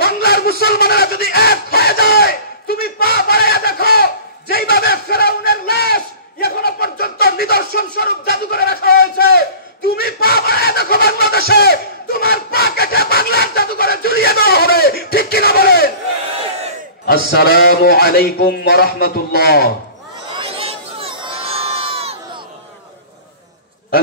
বাংলার মুসলমানেরা যদি এক হয়ে যায়, তুমি পা বাড়াইয়া দেখো যেইভাবে ফেরাউনের লাশ এখনো পর্যন্ত নিদর্শন স্বরূপ জাদুঘরে রাখা হয়েছে, তুমি পা বাড়াইয়া দেখো বাংলাদেশে তোমার পা কেটে বাংলার জাদুঘরে ঝুলিয়ে দেওয়া হবে। ঠিক কিনা বলেন? আসসালামু আলাইকুম ওয়া রাহমাতুল্লাহ।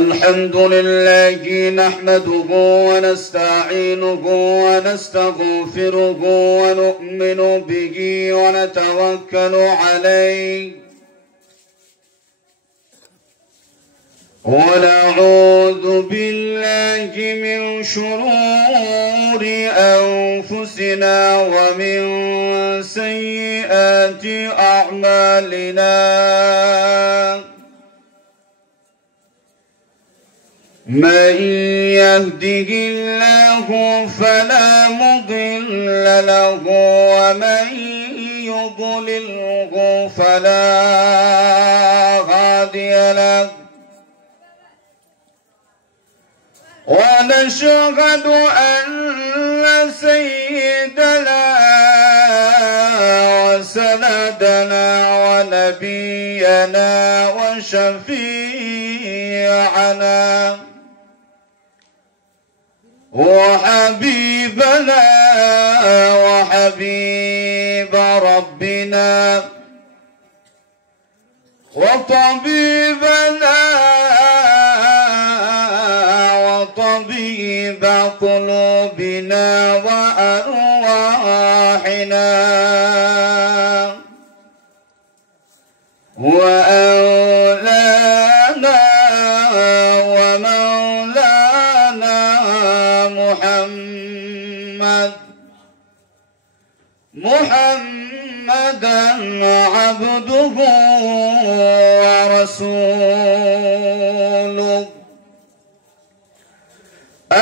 الحمد لله نحمده ونستعينه ونستغفره ونؤمن به ونتوكل عليه ونعوذ بالله من شرور أنفسنا ومن سيئات أعمالنا من يهده الله فلا مضل له ومن يضلله فلا هادي له ونشهد أن سيدنا وسندنا ونبينا وشفيعنا وحبيبنا وحبيب ربنا وطبيبنا وطبيب قلوبنا وأرواحنا وأولانا ومولانا محمدا عبده ورسوله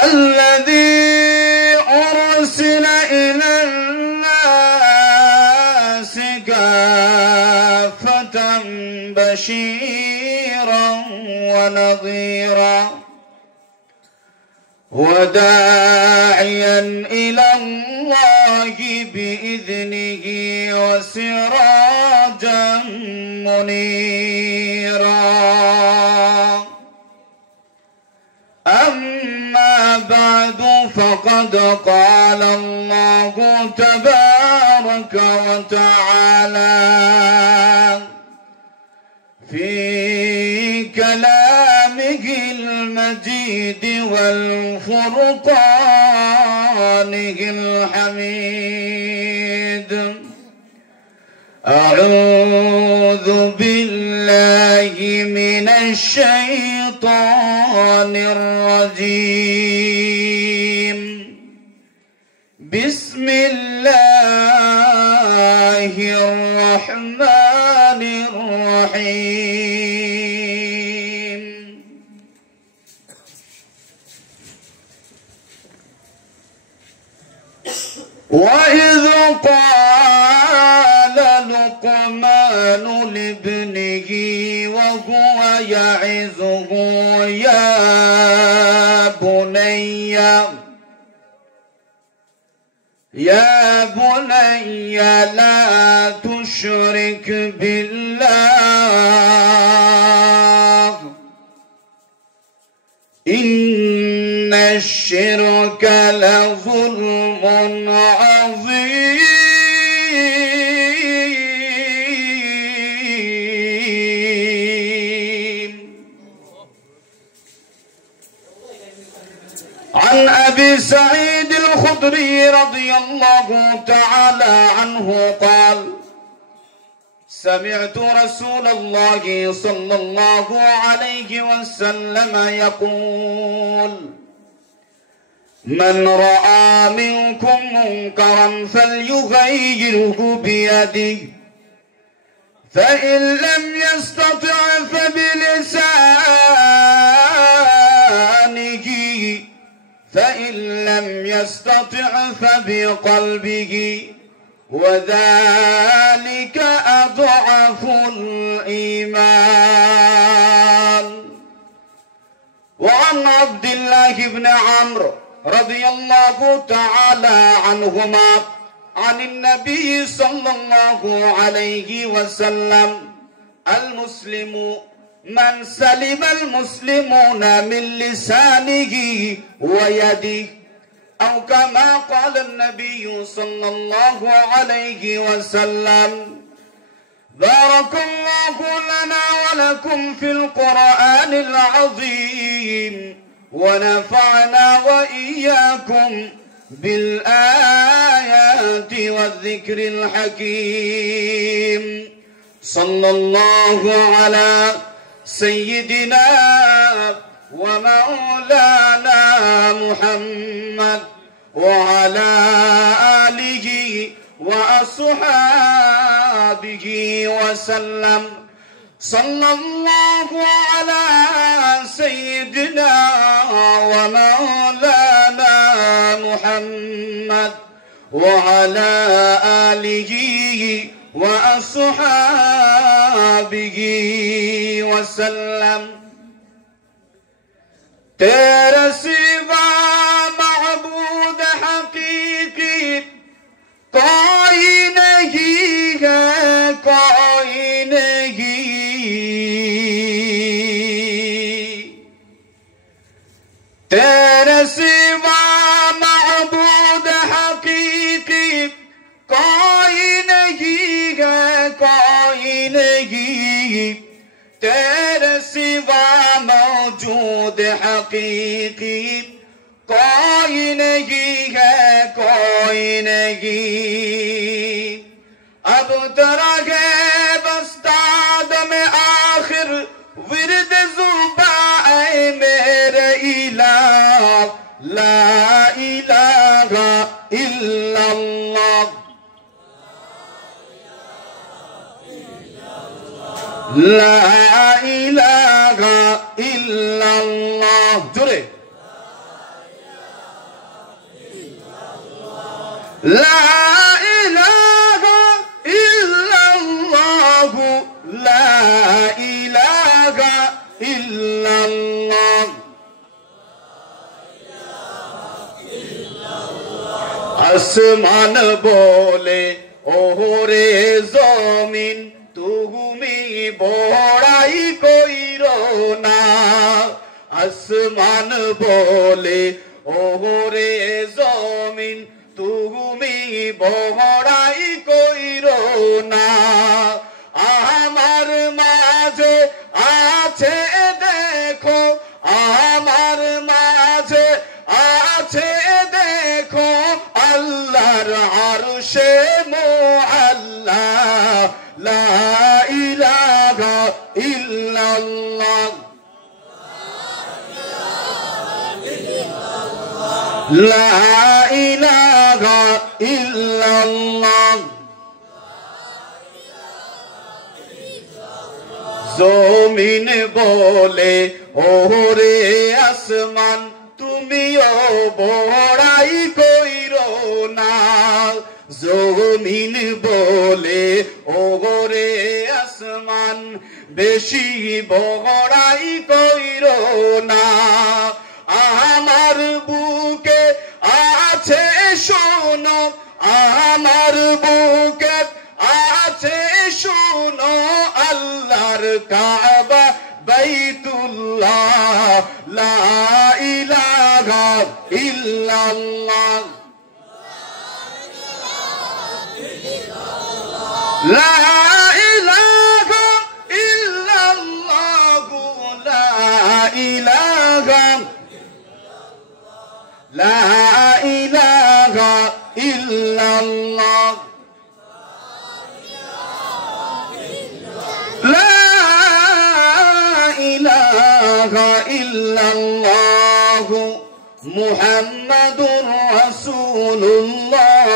الذي أرسل إلى الناس كافة بشيرا ونذيرا وداعيا إلى الله بإذنه وسراجا منيرا. أما بعد فقد قال الله تبارك وتعالى في كلامه المجيد والفرقانه الحميد: أعوذ بالله من الشيطان الرجيم. بسم الله الرحمن الرحيم. وإذ قال لقمان لابنه وهو يعظه يا بني لا تشرك بالله إن الشرك لظلم عظيم. عن أبي سعيد الخدري رضي الله تعالى عنه قال: سمعت رسول الله صلى الله عليه وسلم يقول: من رأى منكم منكرا فليغيره بيده، فإن لم يستطع فبلسانه، فإن لم يستطع فبقلبه، وذلك أضعف الإيمان. وعن عبد الله بن عمرو رضي الله تعالى عنهما عن النبي صلى الله عليه وسلم المسلم من سلم المسلمون من لسانه ويده أو كما قال النبي صلى الله عليه وسلم. بارك الله لنا ولكم في القرآن العظيم ونفعنا وإياكم بالآيات والذكر الحكيم. صلى الله على سيدنا ومولانا محمد وعلى آله وأصحابه وسلم. صلى الله على سيدنا ومولانا محمد وعلى آله وأصحابه وسلم. तेरे सिवा महबूद हकीकी कोई नहीं है, कोई नहीं। तेरे सिवा महबूद हकीकी कोई नहीं है, कोई नहीं। तेरे सिवा मौजूद हकीकी कोई नहीं है, कोई नहीं। अब तेरा है बस्ताद में आखिर विरद जुबा ऐ मेरे इलाह, ला इलाहा इल्लल्लाह, ला इलाहा इल्लल्लाह। जुड़े ला इलाहा इल्लल्लाह, ला इलाहा इल्लल्लाह। आसमान बोले ओरे जमीन তুমি বড়াই কইরো না। আসমান বলে ওরে জমিন তুমি বড়াই কইরো না। আমার মাঝে আছে দেখো, আমার মাঝে আছে দেখো আল্লাহর আরশে মুআল্লা, লা ইলাহা ইল্লাল্লাহ, লা ইলাহা ইল্লাল্লাহ। জমিন বলে ওরে আসমান তুমিও বড়াই কইরো না। জমিন বলে ওরে আসমান বেশি বড়াই কইরো না। আমার বুকে আছে শোনো, আমার বুকে আছে শোনো আল্লাহর কাবা বাইতুল্লাহ, লা ইলাহা ইল্লাল্লাহ, লা ইলাহা ইল্লাল্লাহ, লা ইলাহা, লা ইলাহা ইল্লাল্লাহ, লা ইলাহা ইল্লাল্লাহ মুহাম্মাদুর রাসূলুল্লাহ।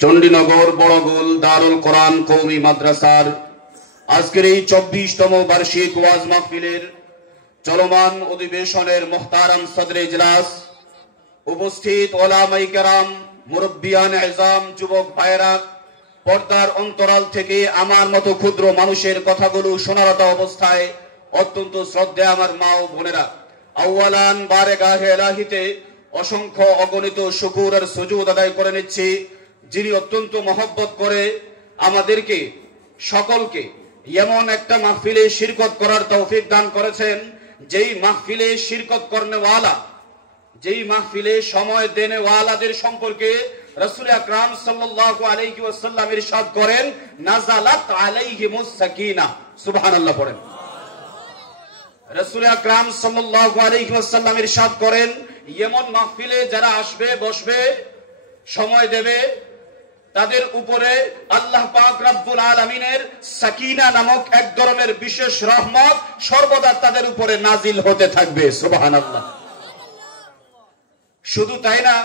চণ্ডীনগর বড়গোল দারুল কোরআন কওমি মাদ্রাসার আজকের এই 24তম বার্ষিক ওয়াজ মাহফিলের চলমান অধিবেশনের মুহতারাম সদরে ইজলাস, উপস্থিত ওলামায়ে কেরাম, মুরব্বিয়ান ইজাম, যুবক ভাইরা, পর্দার অন্তরাল থেকে আমার মতো ক্ষুদ্র মানুষের কথাগুলো শোনারত অবস্থায় অত্যন্ত শ্রদ্ধা আমার মা ও বোনেরা, আউয়ালান বারেগাহে ইলাহিতে অসংখ্য অগণিত শুকর আর সুজুদ আদায় করে নিচ্ছি, যিনি অত্যন্ত মহব্বত করে আমাদেরকে সকলকে এমন একটা মাহফিলে শিরকত করার তৌফিক দান করেছেন, যেই মাহফিলে শিরকত করনেওয়ালা, যেই মাহফিলে সময় দেনেওয়ালাদের সম্পর্কে রাসূল আকরাম সাল্লাল্লাহু আলাইহি ওয়াসাল্লাম ইরশাদ করেন, নাযালাত আলাইহিমুস সাকিনা। সুবহানাল্লাহ পড়েন। রাসূল আকরাম সাল্লাল্লাহু আলাইহি ওয়াসাল্লাম ইরশাদ করেন, এমন মাহফিলে যারা আসবে, বসবে, সময় দেবে, তাদের উপরে আল্লাহ পাক রব্বুল আলামিনের সাকিনা নামক এক ধরনের বিশেষ রহমত সর্বদা তাদের উপরে নাজিল হতে থাকবে। সুবহানাল্লাহ। শুধু তাই না,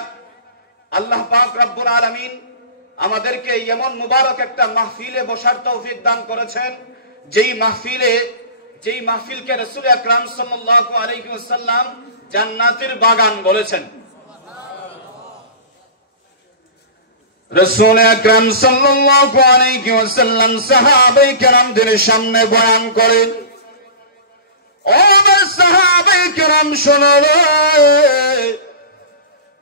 আল্লাহ পাক রব্বুল আলামিন আমাদেরকে এমন মুবারক একটা মাহফিলে বসার তৌফিক দান করেছেন, যেই মাহফিলকে রাসূল আকরাম সাল্লাল্লাহু আলাইহি ওয়াসাল্লাম জান্নাতের বাগান বলেছেন। রাসূল আকরাম সাল্লাল্লাহু আলাইহি ওয়াসাল্লাম সাহাবায়ে কেরামদের সামনে বয়ান করেন, ও আমার সাহাবায়ে কেরাম শোনো,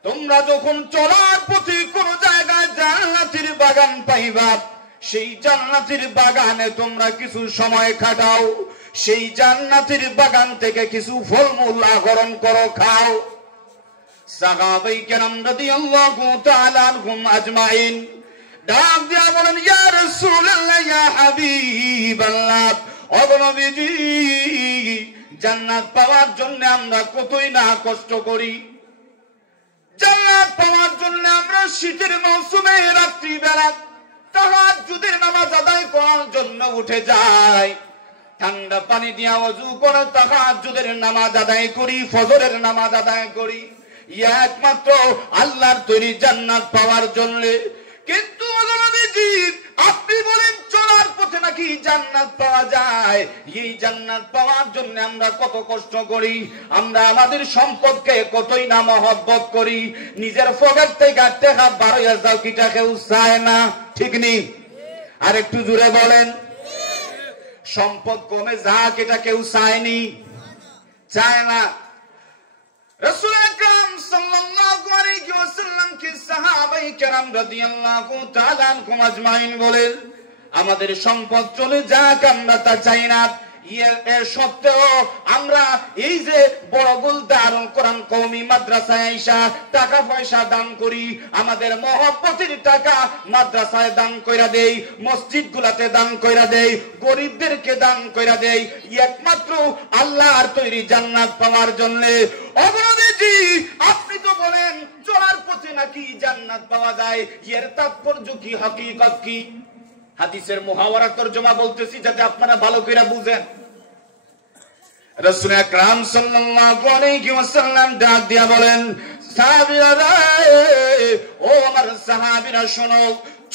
তোমরা যখন চলার পথে কোন জায়গায় জান্নাতের বাগান পাইবা, সেই জান্নাতের বাগানে তোমরা কিছু সময় কাটাও, সেই জান্নাতের বাগান থেকে কিছু ফলমূল আহরণ করো, খাও। সাহাবায়ে কেরাম রাদিয়াল্লাহু তাআলা আনহুম আজমাইন ডাক দিয়া বলেন, ইয়া রাসূলুল্লাহ, ইয়া হাবিবাল্লাহ, ও নবীজি, জান্নাত পাওয়ার জন্য আমরা কতই না কষ্ট করি, জান্নাত পাওয়ার জন্য আমরা শীতের মৌসুমে রাত্রি বেলা তাহাজ্জুদের নামাজ আদায় করার জন্য উঠে যাই, ঠান্ডা পানি দিয়া ওযু করে তাহাজ্জুদের নামাজ আদায় করি, ফজরের নামাজ আদায় করি, একমাত্র আল্লাহর তৈরি জান্নাত পাওয়ার জন্য। কিন্তু নবীজি, আপনি বলেন চলার পথে নাকি জান্নাত পাওয়া যায়, এই জান্নাত পাওয়ার জন্য আমরা কত কষ্ট করি, আমরা আমাদের সম্পদকে কতই না মহব্বত করি, নিজের পকেট থেকে টাকা 12,000 কিটা কেউ চায় না, ঠিক নেই? আর একটু জোরে বলেন। সম্পদ কমে যাক এটা কেউ চায়নি, চায় না। রাসূল আকরাম সাল্লাল্লাহু আলাইহি ওয়াসাল্লাম কি সাহাবায়ে কেরাম রাদিয়াল্লাহু তাআলা আনহুম আজমাইন বলেন, আমাদের সম্পদ চলে যাক আমরা তা চাই না, এর সত্ত্বেও আমরা এই যে বড় দারুল কোরআন কওমি মাদ্রাসায় আইসা টাকা পয়সা দান করি, আমাদের মহব্বতের টাকা মাদ্রাসায় দান কইরা দেই, মসজিদগুলোতে দান কইরা দেই, গরিবদেরকে দান কইরা দেই, একমাত্র আল্লাহর তৈরি জান্নাত পাওয়ার জন্য। অবনবীজি, আপনি তো বলেন চলার পথে নাকি জান্নাত পাওয়া যায়, এর তাৎপর্য কি, হাকিকত কি? হাদিসের মুহাওয়ারা তরজমা বলতেছি যাতে আপনারা ভালো করে বুঝেন। রাসূল আকরাম সাল্লাল্লাহু আলাইহি ওয়াসাল্লাম ডাক দিয়া বলেন, সাহাবীরা, ও আমার সাহাবীরা শোনো,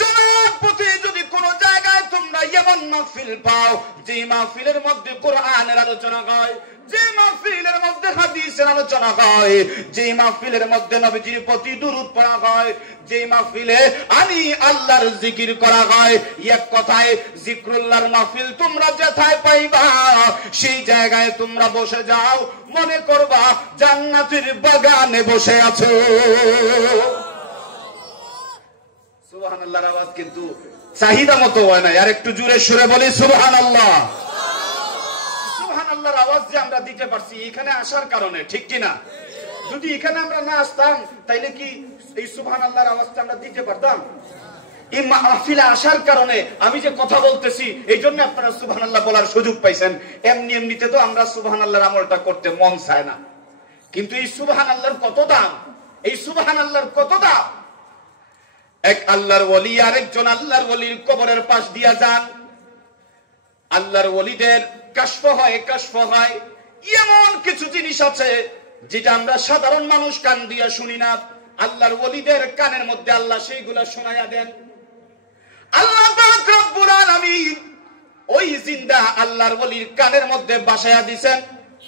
চলার পথে যদি কোন জায়গায় তোমরা এমন মাহফিল পাও, যে মাহফিলের মধ্যে কোরআনের আলোচনা হয়, যে মাহফিলের মধ্যে হাদিসের আলোচনা হয়, যে মাহফিলের মধ্যে নবীজির প্রতি দুরূদ পড়া হয়, যে মাহফিলে আমি আল্লাহর জিকির করা হয়, এক কথায় জিকরুল্লাহর মাহফিল তোমরা যেথায় পাইবা, সেই জায়গায় তোমরা বসে যাও, মনে করবা জান্নাতের বাগানে বসে আছো। সুবহানাল্লাহর আওয়াজ কিন্তু চাহিদা মতো হয় না, আর একটু জোরে সুরে বলি সুবহানাল্লাহ। সুবহানাল্লাহর আওয়াজ যে আমরা দিতে পারছি এখানে আসার কারণে, ঠিক কি না? যদি এখানে আমরা না আসতাম তাইলে কি এই সুবহানাল্লাহর আওয়াজটা আমরা দিতে পারতাম? এই মাহফিলে আসার কারণে আমি যে কথা বলতেছি, এই জন্য আপনারা সুবহানাল্লাহ বলার সুযোগ পাইছেন। এমনিতে তো আমরা সুবহানাল্লাহর আমলটা করতে মন চায় না, কিন্তু এই সুবহানাল্লাহর কত দাম, এই সুবহানাল্লাহর কত দাম। এক আল্লাহর ওলি আরেকজন আল্লাহর ওলির কবরের পাশ দিয়া যান, আল্লাহর ওলিদের কাশফ হয়, এমন কিছু জিনিস আছে যেটা আমরা সাধারণ মানুষ কান দিয়া শুনি না, আল্লাহর ওলিদের কানের মধ্যে আল্লাহ সেইগুলা শোনায়া দেন। আল্লাহ পাক রব্বুল আলামিন ওই জিন্দা আল্লাহর ওলির কানের মধ্যে বাসায়া দিবেন,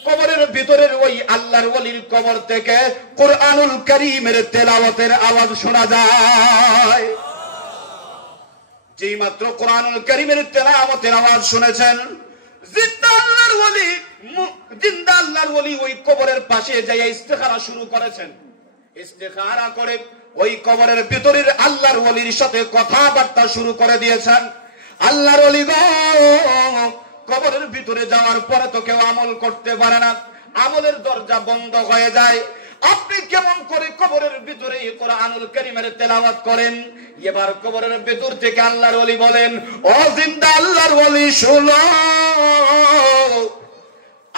কবরের ভিতরের ওই আল্লাহর ওলির কবর থেকে কুরআনুল কারীমের তেলাওয়াতের আওয়াজ শোনা যায়। যেই মাত্র কুরআনুল কারীমের তেলাওয়াতের আওয়াজ শুনেছেন, জিন্দা আল্লাহর ওলি জিন্দা আল্লাহর ওলি ওই কবরের পাশে যাইয়া ইস্তেখারা শুরু করেছেন। ইস্তেখারা করে ওই কবরের ভিতরের আল্লাহর ওলির সাথে কথাবার্তা শুরু করে দিয়েছেন। আল্লাহর ওলি গো, কবরের ভিতরে যাওয়ার পরে তো কেউ আমল করতে পারে না, আমলের দরজা বন্ধ হয়ে যায়। আপনি কেমন করে কবরের ভিতরে কোরআনুল কারীমের তেলাওয়াত করেন? এবার কবরের ভিতর থেকে আল্লাহর ওলি বলেন, ও জিন্দা আল্লাহর ওলি শুনো,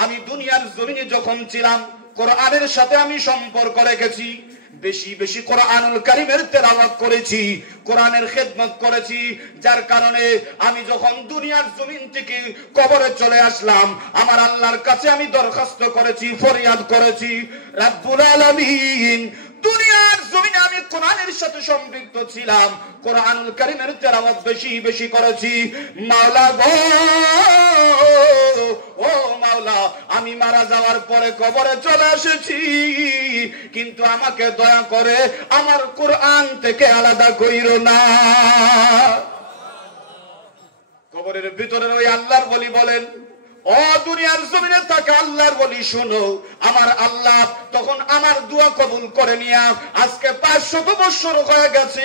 আমি দুনিয়ার জমিনে যখন ছিলাম কোরআনের সাথে আমি সম্পর্ক রেখেছি, বেশি বেশি কোরআনুল কারীমের তেলাওয়াত করেছি, কোরআনের খেদমত করেছি, যার কারণে আমি যখন দুনিয়ার জমিন থেকে কবরে চলে আসলাম, আমার আল্লাহর কাছে আমি দরখাস্ত করেছি, ফরিয়াদ করেছি, রাব্বুল আলামিন দুনিয়ার জমিনে আমি কোরআনের সাথে সম্পৃক্ত ছিলাম, কোরআনুল কারীমের তেলাওয়াত বেশি বেশি করেছি, মাওলা গো, ও মাওলা, আমি মারা যাওয়ার পরে কবরে চলে এসেছি, কিন্তু আমাকে দয়া করে আমার কোরআন থেকে আলাদা কইরো না। কবরের ভিতরে ওই আল্লাহর ওলি বলেন, ও দুনিয়ার জমিনে থাকা আল্লাহর ওলি শোনো, আমার আল্লাহ তখন আমার দোয়া কবুল করে নিয়া আজকে 500 বছর হয়ে গেছে,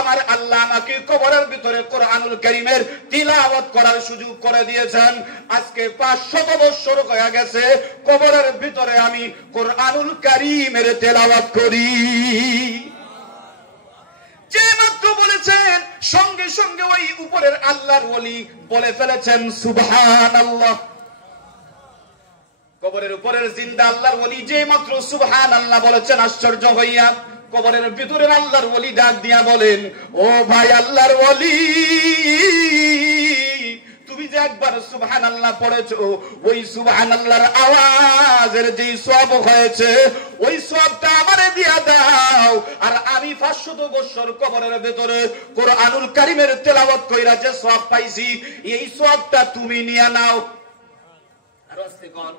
আমার আল্লাহ আমাকে কবরের ভিতরে কোরআনুল কারীমের তিলাওয়াত করার সুযোগ করে দিয়েছেন। আজকে 500 বছর হয়ে গেছে কবরের ভিতরে আমি কোরআনুল কারীমের তেলাওয়াত করি। যে মাত্র বলেছেন, সঙ্গে সঙ্গে ওই উপরের আল্লাহর ওলি বলে ফেলেছেন সুবহানাল্লাহ। কবরের উপরের জিন্দা আল্লাহর ওলি যে মাত্র সুবহানাল্লাহ বলেছেন, আশ্চর্য হইয়া কবরের ভিতরের আল্লাহর ওলি ডাক দিয়া বলেন, ও ভাই আল্লাহর ওলি, তুমি যে একবার সুবহানাল্লাহ পড়েছো, ওই সুবহানাল্লাহর আওয়াজের যে সওয়াব হয়েছে, ওই সওয়াবটা আমারে দিয়া দাও, আর আমি 500 বছর কবরের ভিতরে কোরআনুল কারীমের তেলাওয়াত কইরা যে সওয়াব পাইছি, এই সওয়াবটা তুমি নিয়ে নাও। আর আস্তে কোন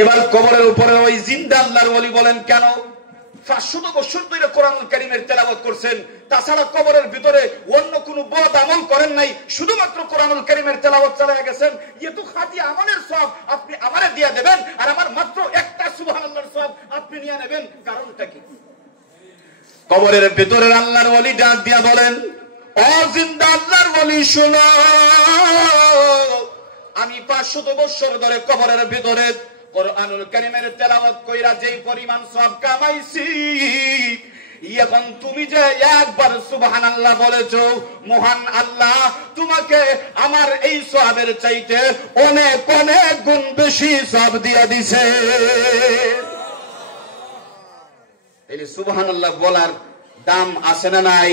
এবার কবরের উপরে ওই জিন্দা আল্লাহর ওলি বলেন, কেন 500 বছর ধরে কোরআনুল কারীমের তেলাওয়াত করছেন, তাছাড়া কবরের ভিতরে অন্য কোন বদ আমল করেন নাই, শুধুমাত্র কোরআনুল কারীমের তেলাওয়াত চালিয়ে গেছেন, এত খাঁটি আমলের সওয়াব আপনি আমারে দিয়া দেবেন, আর আমার মাত্র একটা সুবহানাল্লাহর সওয়াব আপনি নিয়ে নেবেন, কারণটা কি? কবরের ভিতরের আল্লাহর ওলি ডাক দিয়া বলেন, ও জিন্দা আল্লাহর ওলি শুনো, আমি 500 বছর ধরে কবরের ভিতরে কোরআনুল কারীমের তেলাওয়াত কইরা যেই পরিমাণ সওয়াব কামাইছি, এখন তুমি যে একবার সুবহানাল্লাহ বলেছো, মহান আল্লাহ তোমাকে আমার এই সওয়াবের চাইতে অনেক অনেক গুণ বেশি সওয়াব দিয়া দিছে। এই সুবহানাল্লাহ বলার দাম আছে না নাই?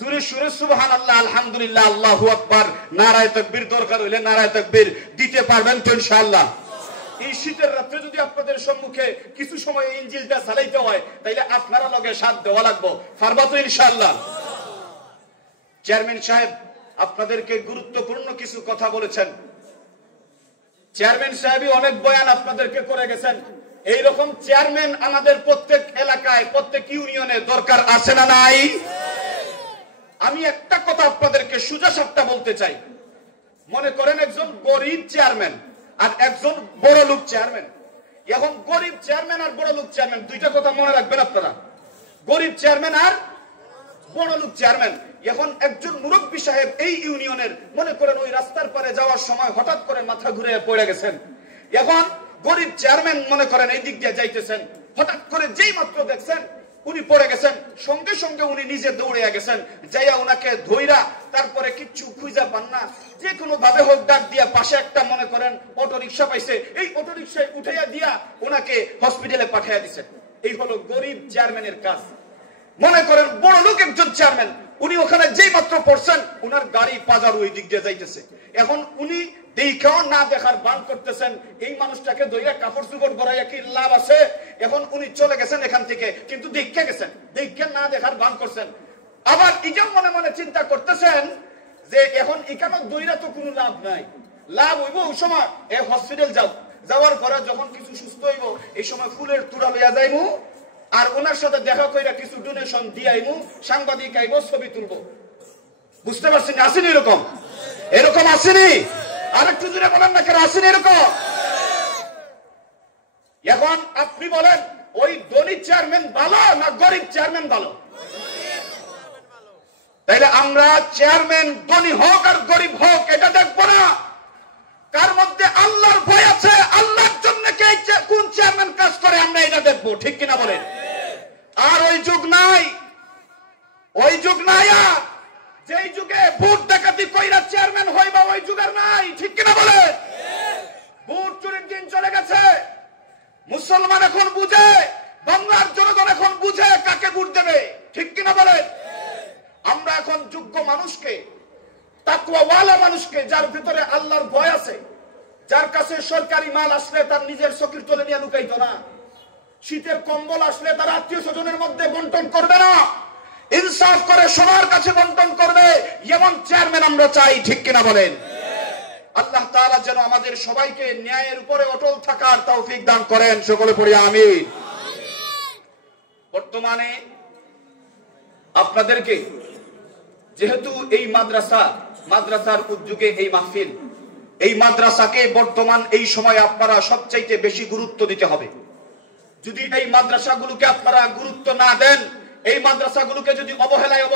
জোরে সুরে সুবহানাল্লাহ, আলহামদুলিল্লাহ, আল্লাহু আকবার, নারায়ে তাকবীর দরকার হইলে নারায়ে তাকবীর দিতে পারবেন তো ইনশাআল্লাহ? এই শীতের রাত্রে যদি আপনাদের সম্মুখে কিছু সময় ইঞ্জিলটা চালাইতে হয়, তাইলে আপনারা লগে সাথ দেওয়া লাগবে, পারবা তো ইনশাআল্লাহ? চেয়ারম্যান সাহেব আপনাদেরকে গুরুত্বপূর্ণ কিছু কথা বলেছেন। চেয়ারম্যান সাহেবই অনেক বয়ান আপনাদেরকে করে গেছেন। এইরকম চেয়ারম্যান আমাদের প্রত্যেক এলাকায়, প্রত্যেক ইউনিয়নে দরকার আছে না নাই? আমি একটা কথা আপনাদেরকে সোজা সাপটা বলতে চাই। মনে করেন একজন গরিব চেয়ারম্যান আর একজন বড় লোক চেয়ারম্যান। এখন গরিব চেয়ারম্যান আর বড় লোক চেয়ারম্যান, দুইটা কথা মনে রাখবেন আপনারা, গরিব চেয়ারম্যান আর বড় লোক চেয়ারম্যান। এখন একজন মুরব্বী সাহেব এই ইউনিয়নের, মনে করেন ওই রাস্তার পারে যাওয়ার সময় হঠাৎ করে মাথা ঘুরে পড়ে গেছেন। এখন গরিব চেয়ারম্যান মনে করেন এই দিক দিয়ে যাইতেছেন, হঠাৎ করে যেই মাত্র দেখছেন উনি পড়ে গেছেন, সঙ্গে সঙ্গে উনি নিজে দৌড়ে গেছেন, যাইয়া উনাকে ধইরা, তারপরে কিচ্ছু খুঁজা পান না, যে কোনো ভাবে হোক ডাক দিয়া পাশে একটা মনে করেন অটো রিক্সা পাইছে, এই অটো রিক্সায় উঠাইয়া দিয়া ওনাকে হসপিটালে পাঠাইয়া দিছে। এই হলো গরিব চেয়ারম্যানের কাজ। মনে করেন বড় লোক একজন চেয়ারম্যান, উনি ওখানে যেই মাত্র পড়ছেন, উনার গাড়ি পাজার ওই দিক দিয়ে যাইতেছে। এখন উনি দেখাও না দেখার বান করতেছেন, এই মানুষটাকে দইয়া কাপড় চোপড় গড়াইয়া কি লাভ আছে? এখন উনি চলে গেছেন এখান থেকে, কিন্তু দেখে গেছেন, দেখে না দেখার বান করছেন। আবার এটাও মনে মনে চিন্তা করতেছেন যে এখন এখানে দইরা তো কোনো লাভ নাই, লাভ হইব ওই সময় এই হসপিটাল যাওয়ার পরে যখন কিছু সুস্থ হইব, এই সময় ফুলের তুড়া লইয়া যাইমু, আর ওনার সাথে দেখা কইরা কিছু ডোনেশন দিয়াইমু, সাংবাদিক আইব, ছবি তুলবো। বুঝতে পারছেন? আসেনি এরকম? এরকম আসেনি? আরেকটু জোরে বলেন না কেন আসেনি এরকম? এখন আপনি বলেন ওই ধনী চেয়ারম্যান ভালো না গরিব চেয়ারম্যান ভালো? তাইলে আমরা চেয়ারম্যান ধনী হোক আর গরিব হোক এটা দেখবো না, কার মধ্যে আল্লাহর ভয় আছে, আল্লাহর জন্য কে কোন চেয়ারম্যান কাজ করে আমরা এটা দেখবো, ঠিক কিনা বলেন? আর ওই যুগ নাই, ওই যুগ নাই আর যেই যুগে ভোট ডাকাতি কইরা চেয়ারম্যান হইবা ওই যুগের নাই, ঠিক কিনা বলেন? ভোট চুরির দিন চলে গেছে। মুসলমান এখন বুঝে, বাংলার জনগণ এখন বুঝে কাকে ভোট দেবে, ঠিক কিনা বলেন? আমরা এখন যোগ্য মানুষকে, তাকওয়াওয়ালা মানুষকে, যার ভিতরে আল্লাহর ভয় আছে, যার কাছে সরকারি মাল আসলে তার নিজের চকির তলে নিয়ে লুকাইতো না, শীতের কম্বল আসলে তার আত্মীয় স্বজনের মধ্যে বন্টন করবে না, ইনসাফ করে সবার কাছে বন্টন করবে, এমন চেয়ারম্যান আমরা চাই, ঠিক কিনা বলেন? আল্লাহ তাআলা যেন আমাদের সবাইকে ন্যায়ের উপরে অটল থাকার তৌফিক দান করেন, সকলে পড়ি আমিন। বর্তমানে আপনাদেরকে যেহেতু এই মাদ্রাসার উদ্যোগে এই মাহফিল, এই মাদ্রাসাকে বর্তমান এই সময় আপনারা সবচাইতে বেশি গুরুত্ব দিতে হবে। যদি এই মাদ্রাসাগুলোকে আপনারা গুরুত্ব না দেন, এই মাদ্রাসাগুলোকে যদি অবহেলায়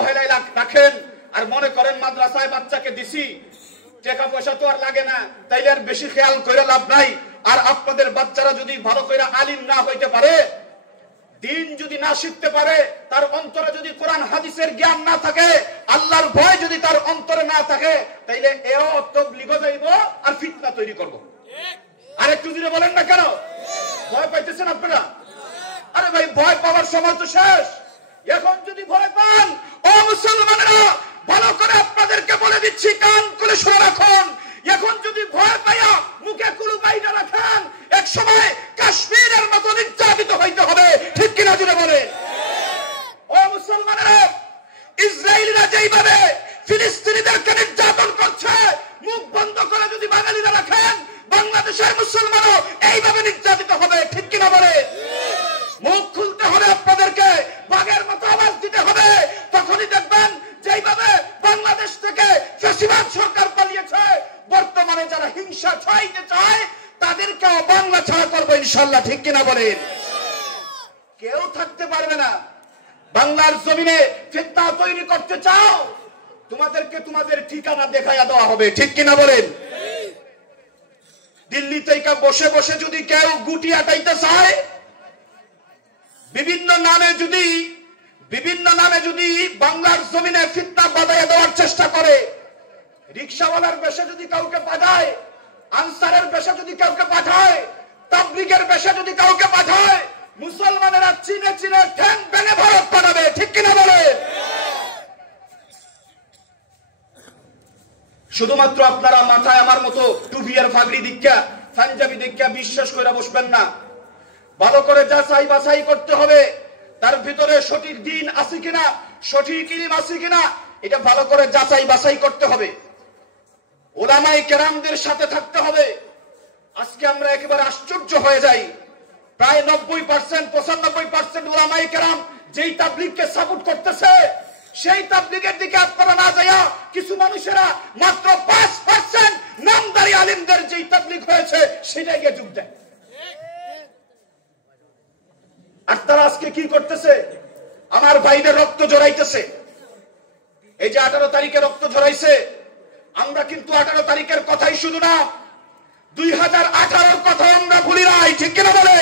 রাখেন আর মনে করেন মাদ্রাসায় বাচ্চাকে দিছি, টাকা পয়সা তো আর লাগে না, তাইলে আর বেশি খেয়াল করে লাভ নাই। আর আপনাদের বাচ্চারা যদি ভালো করে আলিম না হইতে পারে, দিন যদি না শিখতে পারে, তার অন্তরে যদি কোরআন হাদিসের জ্ঞান না থাকে, আল্লাহর ভয় যদি তার অন্তরে না থাকে, তাইলে এও তাবলীগ যাইব আর ফিতনা তৈরি করব। আর একটু জোরে বলেন না কেন? ভয় পাইতেছেন আপনারা? আরে ভাই, ভয় পাওয়ার সময় তো শেষ। এখন যদি ভয় পান, ও মুসলমানেরা, ভালো করে আপনাদেরকে বলে দিচ্ছি, কান খুলে শুনে রাখুন। এখন যদি ভয় পাইয়া মুখে কুলু বাইনা রাখেন, এক সময় কাশ্মীরের মতো নির্যাতিত হইতে হবে, ঠিক কিনা জুড়ে বলেন? ও মুসলমানেরা, ইসরায়েলিরা যেইভাবে ফিলিস্তিনিদেরকে নির্যাতন করছে, মুখ বন্ধ করে যদি বাঙালিরা রাখেন, বাংলাদেশের মুসলমানও এইভাবে নির্যাতিত হবে, ঠিক কিনা বলেন? মুখ খুলতে হবে আপনাদেরকে, বাঘের মতো আওয়াজ দিতে হবে। তখনই দেখবেন যেইভাবে বাংলাদেশ থেকে ফ্যাসিবাদ সরকার পালিয়েছে, বর্তমানে যারা হিংসা ছড়াইতে চায় তাদেরকেও বাংলা ছাড়া করবো ইনশাল্লাহ, ঠিক কিনা বলেন? কেউ থাকতে পারবে না। বাংলার জমিনে ফিতনা তৈরি করতে চাও, তোমাদেরকে তোমাদের ঠিকানা দেখাইয়া দেওয়া হবে, ঠিক কিনা বলেন? দিল্লি থেকে বসে বসে যদি কেউ গুটি আটাইতে চায়, বিভিন্ন নামে যদি বাংলার জমিনে ফিতনা বাঁধাইয়া দেওয়ার চেষ্টা করে, রিকশাওয়ালার বেশে যদি কাউকে পাঠায়, আনসারের বেশে যদি কাউকে পাঠায়, তাবলীগের বেশে যদি কাউকে পাঠায়, মুসলমানেরা চিনে চিনে ঠ্যাং ভেঙে ভারত পাঠাবে, ঠিক কিনা বলে? শুধুমাত্র আপনারা মাথায় আমার মতো টুপি আর ফাগড়ি দীক্ষা, পাঞ্জাবি দীক্ষা বিশ্বাস করে বসবেন না। ভালো করে যাচাই বাছাই করতে হবে, তার ভিতরে সঠিক দিন আছে কিনা, সঠিক ইলম আছে কিনা, এটা ভালো করে যাচাই বাছাই করতে হবে। উলামায়ে কেরামদের সাথে থাকতে হবে। আজকে আমরা একেবারে আশ্চর্য হয়ে যাই, প্রায় 90% 95% উলামায়ে কেরাম যেই তাবলীগকে সাপোর্ট করতেছে, সেই তাবলীগের দিকে আপনারা না যাইয়া কিছু মানুষেরা মাত্র 5% নামদারি আলিমদের যেই তাবলীগ হয়েছে সেটাই গিয়ে যোগ দেয়। আর তারা আজকে কি করতেছে? আমার ভাইদের রক্ত ঝরাইতেছে। এই যে 18 তারিখে রক্ত ঝরাইছে, আমরা কিন্তু 18 তারিখের কথাই শুধু না, 2018-র কথা আমরা ভুলি নাই, ঠিক কিনা বলে?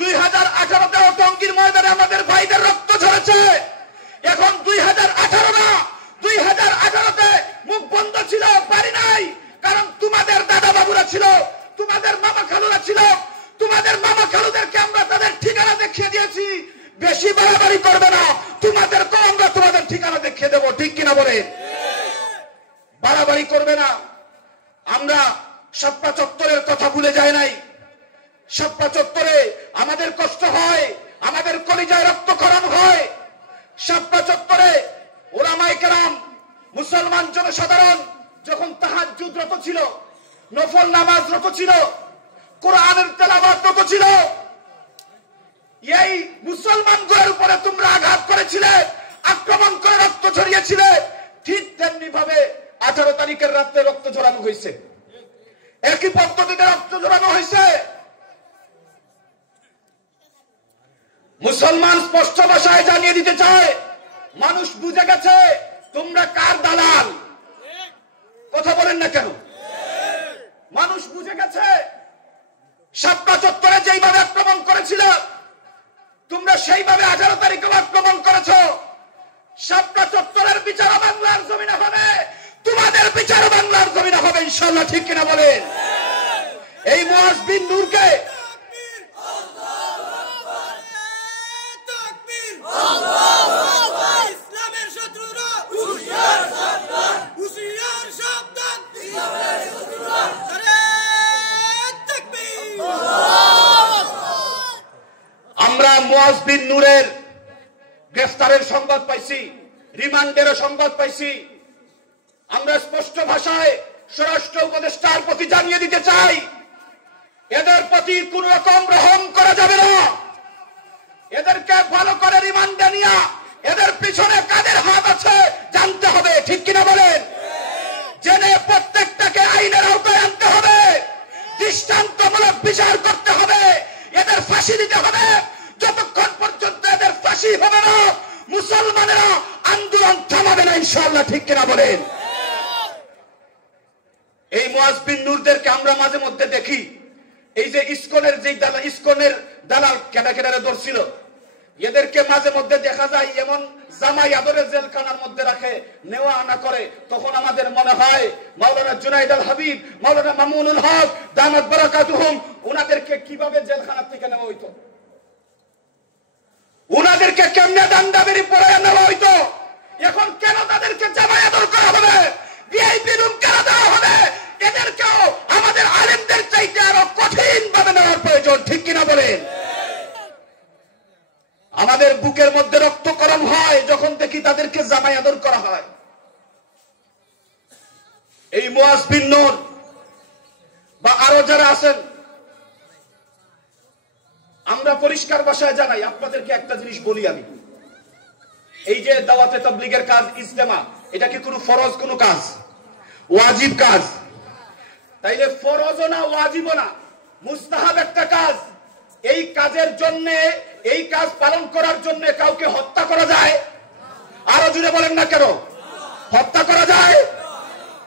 2018-তেও টঙ্গীর ময়দানে আমাদের ভাইদের রক্ত ঝরেছে। এখন 2018 না, 2018-তে মুখ বন্ধ ছিল, পারি নাই, কারণ তোমাদের দাদা বাবুরা ছিল, তোমাদের মামা খালুরা ছিল, তোমাদের মামা খালুদেরকে আমরা তাদের ঠিকানা দেখিয়ে দিয়েছি। বেশি বাড়াবাড়ি করবে না, তোমাদেরকেও আমরা তোমাদের ঠিকানা দেখিয়ে দেবো, ঠিক কিনা বলে? বাড়াবাড়ি করবে না। আমরা শাপলা চত্বরের কথা ভুলে যাই নাই। শাপলা চত্বরে আমাদের কষ্ট হয়, আমাদের কলিজায় রক্তক্ষরণ হয়। শাপলা চত্বরে উলামায়ে কেরাম, মুসলমান জনসাধারণ যখন তাহাজ্জুদরত ছিল, নফল নামাজরত ছিল, কোরআনের তেলাওয়াতরত ছিল, এই মুসলমানদের উপরে তোমরা আঘাত করেছিলে, আক্রমণ করে রক্ত ঝরিয়েছিলে। ঠিক তেমনি ভাবে 18 তারিখের রাতে রক্ত ঝরানো হয়েছে, একই পদ্ধতিতে রক্ত ঝরানো হয়েছে। মুসলমান স্পষ্ট ভাষায় জানিয়ে দিতে চায়, মানুষ বুঝে গেছে তোমরা কার দালাল। কথা বলেন না কেন? মানুষ বুঝে গেছে। শাপলা চত্বরে যেইভাবে আক্রমণ করেছিল, তোমরা সেইভাবে 18 তারিখে আক্রমণ করেছো। শাপলা চত্বরের বিচার বাংলার জমিনে হবে, তোমাদের বিচার বাংলার জমিনে হবে ইনশাআল্লাহ, ঠিক কিনা বলেন? এই মুয়াজ বিন নূরকে আমরা মুয়াজ বিন নূরের গ্রেফতারের সংবাদ পাইছি, রিমান্ডেরও সংবাদ পাইছি। আমরা স্পষ্ট ভাষায় স্বরাষ্ট্র উপদেষ্টার প্রতি জানিয়ে দিতে চাই, এদের প্রতি কোন রকম রহম করা যাবে না। এদেরকে ভালো করে রিমান্ডে নিয়ে এদের পিছনে কাদের হাত আছে জানতে হবে, ঠিক কিনা বলেন? জেনে প্রত্যেকটাকে আইনের আওতায় আনতে হবে, দৃষ্টান্তমূলক বিচার করতে হবে, এদের ফাঁসি দিতে হবে। যতক্ষণ পর্যন্ত এদের ফাঁসি হবে না, মুসলমানেরা আন্দোলন থামাবে না ইনশাআল্লাহ, ঠিক কিনা বলেন? এই মুয়াজ বিন নূরদেরকে আমরা মাঝে মধ্যে দেখি, এই যে ইসকনের যে দালাল, ইসকনের দালাল কেডা কেডারে ধরছিল, এদেরকে মাঝে মধ্যে দেখা যায় এমন জামাই আদরে জেলখানার মধ্যে রাখে, নেওয়া আনা করে। তখন আমাদের মনে হয় মাওলানা জুনাইদ আল হাবিব, মাওলানা মামুনুল হক দামাত বারাকাতুহুম, ওনাদেরকে কিভাবে জেলখানা থেকে নেওয়া হইতো, ওনাদেরকে কেমনে দান্দাবেরি পড়ায় নেওয়া হইতো। এখন কেন তাদেরকে জামাই আদর করা হবে, ভিআইপি রুম কেন দেওয়া হবে? এদেরকেও আমাদের আলেমদের চাইতে আরো কঠিন ভাবে নেওয়ার প্রয়োজন, ঠিক কিনা বলেন? আমাদের বুকের মধ্যে রক্তকরণ হয় যখন দেখি তাদেরকে জামাই আদর করা হয়। এই মুয়াজ বিন নূর বা আরো যারা আছেন, আমরা পরিষ্কার ভাষায় জানাই, আপনাদেরকে একটা জিনিস বলি আমি, এই যে দাওয়াতে তাবলীগের কাজ, ইজতেমা, এটা কি কোনো ফরজ কোনো কাজ, ওয়াজিব কাজ? তাইলে ফরজও না, ওয়াজিবও না, মুস্তাহাব একটা কাজ। এই কাজের জন্য, এই কাজ পালন করার জন্য কাউকে হত্যা করা যায়? আরো জুড়ে বলেন না কেন? হত্যা করা যায়?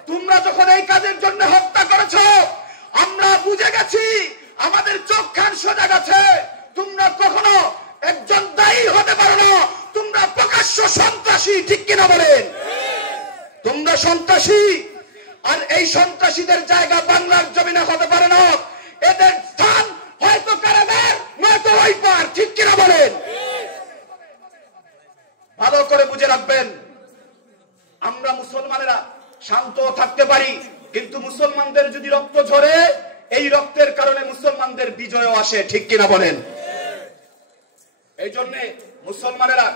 তোমরা যখন এই কাজের জন্য হত্যা করেছো, আমরা বুঝে গেছি, আমাদের চোখ কান সজাগ আছে। তোমরা কখনো একজন দায়ী হতে পারো না, তোমরা প্রকাশ্য সন্ত্রাসী, ঠিক কিনা বলেন? তোমরা সন্ত্রাসী, আর এই সন্ত্রাসীদের জায়গা বাংলার জমিনে হতে পারে না। এদের স্থান হয়তো কারাগার, নয়তো ওই পার, ঠিক কিনা বলেন? ভালো করে বুঝে রাখবেন, আমরা মুসলমানেরা শান্ত থাকতে পারি, কিন্তু মুসলমানদের যদি রক্ত ঝরে, এই রক্তের কারণে মুসলমানদের বিজয়ও আসে, ঠিক কিনা বলেন? এই জন্য মুসলমানেরা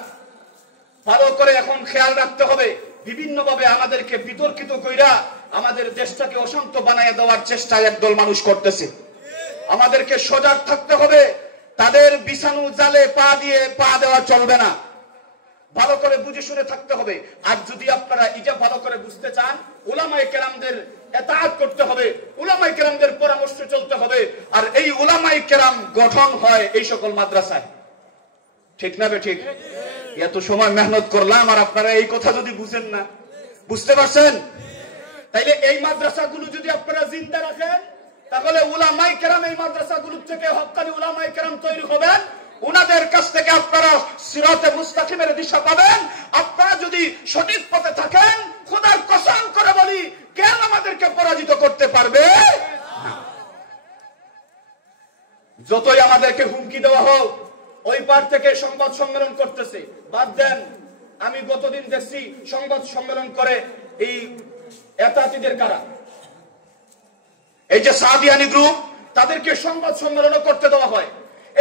ভালো করে এখন খেয়াল রাখতে হবে। বিভিন্ন ভাবে আমাদেরকে বিতর্কিত কইরা আমাদের দেশটাকে অশান্ত বানায় দেওয়ার চেষ্টা একদল মানুষ করতেছে। আমাদেরকে সজাগ থাকতে হবে, তাদের বিছানু জালে পা দেওয়া চলবে না। ভালো করে বুঝে শুনে থাকতে হবে। আর যদি আপনারা এটা ভালো করে বুঝতে চান, উলামায়ে কেরামদের ইতাআত করতে হবে, উলামায়ে কেরামদের পরামর্শে চলতে হবে। আর এই উলামায়ে কেরাম গঠন হয় এই সকল মাদ্রাসায়, ঠিক না বে ঠিক? এত সময় মেহনত করলাম, আর আপনারা এই কথা যদি বুঝেন না, বুঝতে পারছেন? তাইলে এই মাদ্রাসাগুলো যদি আপনারা জিন্দা রাখেন, তাহলে উলামায়ে কেরাম এই মাদ্রাসাগুলো থেকে হক্কানি উলামায়ে কেরাম তৈরি হবেন। উনাদের কাছ থেকে আপনারা সিরাতে মুস্তাকিমের দিশা পাবেন। আপনারা যদি সঠিক পথে থাকেন, খোদার কসম করে বলি, কেন আমাদেরকে পরাজিত করতে পারবে না? যতই আমাদেরকে হুমকি দেওয়া হোক, ওই পার থেকে সংবাদ সম্মেলন করতেছে, বাদ দেন। আমি গতদিন দেখছি সংবাদ সম্মেলন করে এই এতাতিদের কারা, এই যে সাদিয়ানি গ্রুপ, তাদেরকে সংবাদ সম্মেলন করতে দেওয়া হয়।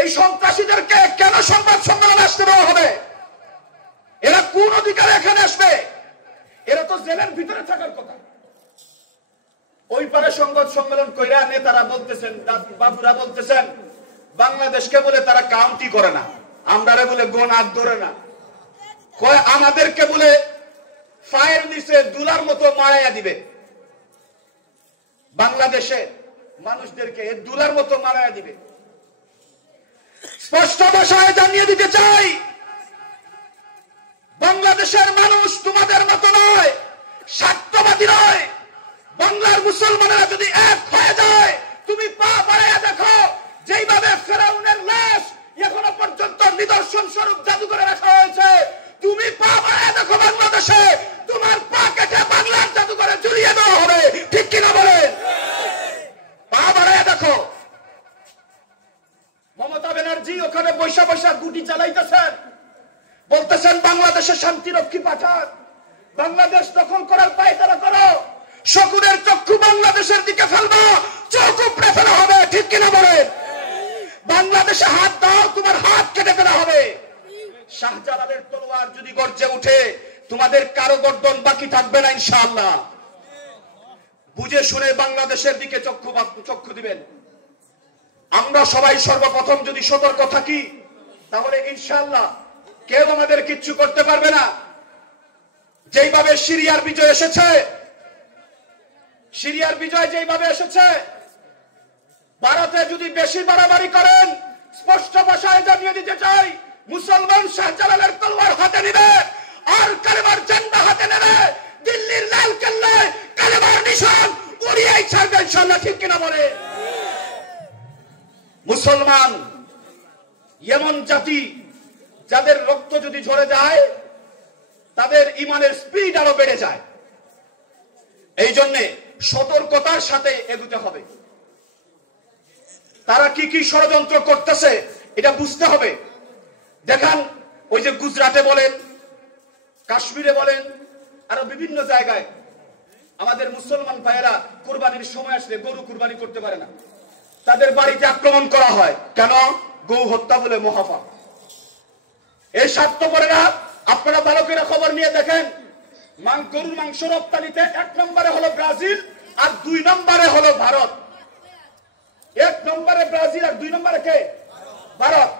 এই সন্ত্রাসীদেরকে কেন সংবাদ সম্মেলন আসতে দেওয়া হবে? এরা কোন অধিকারে এখানে আসবে? এরা তো জেলের ভিতরে থাকার কথা। ওই পারে সংবাদ সম্মেলন কইরা নেতারা বলতেছেন, বাবুরা বলতেছেন, বাংলাদেশকে বলে তারা কাউন্টি করে না, আমরারে বলে গোনাত ধরে না, আমাদেরকে বলে ফায়ার নিচে দুলার মতো মারাইয়া দিবে। বাংলাদেশে মানুষদেরকে দুলার মতো মারাইয়া দিবে। স্পষ্ট ভাষায় জানিয়ে দিতে চাই, বাংলাদেশের মানুষ তোমাদের মতো নয়, স্বার্থবাদী নয়। বাংলার মুসলমানেরা যদি এক হয়ে যায়, তুমি পা বাড়াইয়া দেখো, যেইভাবে ফেরাউনের লাশ এখনো পর্যন্ত নিদর্শন স্বরূপ জাদুঘরে রাখা হয়েছে, তুমি পা বাড়াইয়া দেখো বাংলাদেশে, তোমার পা কেটে বাংলার জাদুঘরে ঝুলিয়ে দেওয়া হবে। ঠিক কিনা বলেন? পা বাড়াইয়া দেখো। মমতা ব্যানার্জি ওখানে বৈশা বৈশা গুটি চালাইতেছেন, বলতেছেন বাংলাদেশে শান্তিরক্ষী পাঠান, বাংলাদেশ দখল করার পায়তারা করো, শকুনের চক্ষু বাংলাদেশের দিকে ফেলবো, চোখ উপড়ে ফেলা হবে। ঠিক কিনা বলেন? বাংলাদেশে হাত দাও, তোমার হাত কেটে ফেলা হবে। শাহজালালের তলোয়ার যদি গর্জে উঠে, তোমাদের কারো গর্দন বাকি থাকবে না ইনশাআল্লাহ। বুঝে শুনে বাংলাদেশের দিকে চক্ষু দিবেন। আমরা সবাই সর্বপ্রথম যদি সতর্ক থাকি, তাহলে ইনশাআল্লাহ কেউ আমাদের কিচ্ছু করতে পারবে না। যেইভাবে সিরিয়ার বিজয় এসেছে, সিরিয়ার বিজয় যেইভাবে এসেছে, ভারতে যদি বেশি বাড়াবাড়ি করেন, স্পষ্ট ভাষায় জানিয়ে দিতে চাই, মুসলমান শাহজালালের তলোয়ার হাতে নেবে আর কালেমার ঝান্ডা হাতে নেবে, দিল্লির লাল কেল্লায় কালেমার নিশান উড়িয়েই ছাড়বে ইনশাআল্লাহ। ঠিক কিনা বলে? মুসলমান এমন জাতি, যাদের রক্ত যদি ঝরে যায়, তাদের ইমানের স্পিড আরো বেড়ে যায়। এই জন্যে সতর্কতার সাথে এগুতে হবে। তারা কি কি ষড়যন্ত্র করতেছে এটা বুঝতে হবে। দেখেন, ওই যে গুজরাটে বলেন, কাশ্মীরে বলেন, আরো বিভিন্ন জায়গায় আমাদের মুসলমান ভাইয়েরা কুরবানির সময় আসলে গরু কুরবানি করতে পারে না, তাদের বাড়িতে আক্রমণ করা হয়। কেন? গৌ হত্যা বলে মহাপাপ। এই স্বার্থপরেরা, আপনারা ভালো করে খবর নিয়ে দেখেন, গরুর মাংস রপ্তানিতে 1 নম্বরে হলো ব্রাজিল আর 2 নম্বরে হলো ভারত। 1 নম্বরে ব্রাজিল আর 2 নম্বরে কে? ভারত।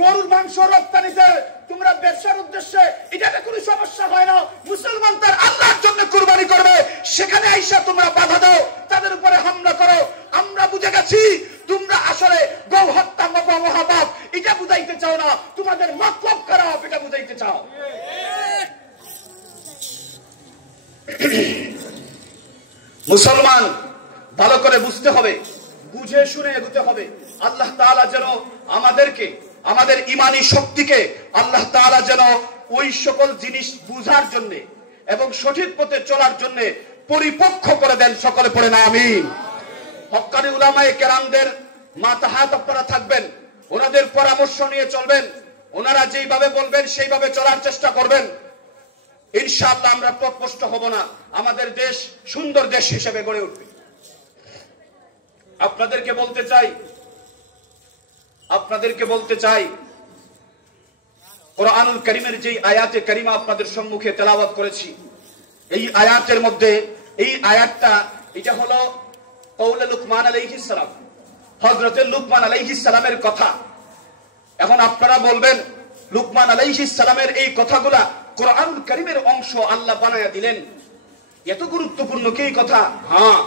গরুর মাংস রপ্তানিতে তোমরা ব্যবসার উদ্দেশ্যে, এটাতে কোনো সমস্যা হয় না। মুসলমান তার আল্লাহর জন্য কুরবানি করবে, সেখানে আইসা তোমরা বাধা দাও, তাদের উপরে হামলা করো। আমরা বুঝে গেছি তোমরা আসলে গৌ হত্যা মহাপাপ, এটা বুঝাইতে চাও না, তোমাদের মতলব খারাপ, এটা বুঝাইতে চাও। মুসলমান ভালো করে বুঝতে হবে, বুঝে শুনে এগোতে হবে। আল্লাহ তাআলা যেন আমাদেরকে, আমাদের ইমানি শক্তিকে আল্লাহ তাআলা যেন ওই সকল জিনিস বুঝার জন্য এবং সঠিক পথে চলার জন্য পরিপক্ষ করে দেন। সকলে পড়েন আমিন। হক্কানি উলামায়ে কেরামদের মাতাহাত আপনারা থাকবেন, ওনাদের পরামর্শ নিয়ে চলবেন, ওনারা যেইভাবে বলবেন সেইভাবে চলার চেষ্টা করবেন। ইনশাআল্লাহ আমরা পথভ্রষ্ট হব না, আমাদের দেশ সুন্দর দেশ হিসেবে গড়ে উঠবে। আপনাদেরকে বলতে চাই, কুরআনুল কারীমের যে আয়াতে কারিমা আপনাদের সম্মুখে তেলাওয়াত করেছি, এই আয়াতের মধ্যে এই আয়াতটা, এটা হলো কওলে লুকমান আলাইহিস সালাম, হযরতে লুকমান আলাইহিস সালামের কথা। এখন আপনারা বলবেন, লুকমান আলাইহিস সালামের এই কথাগুলা কুরআনুল কারীমের অংশ আল্লাহ বানায়া দিলেন, এত গুরুত্বপূর্ণ কি কথা? হ্যাঁ,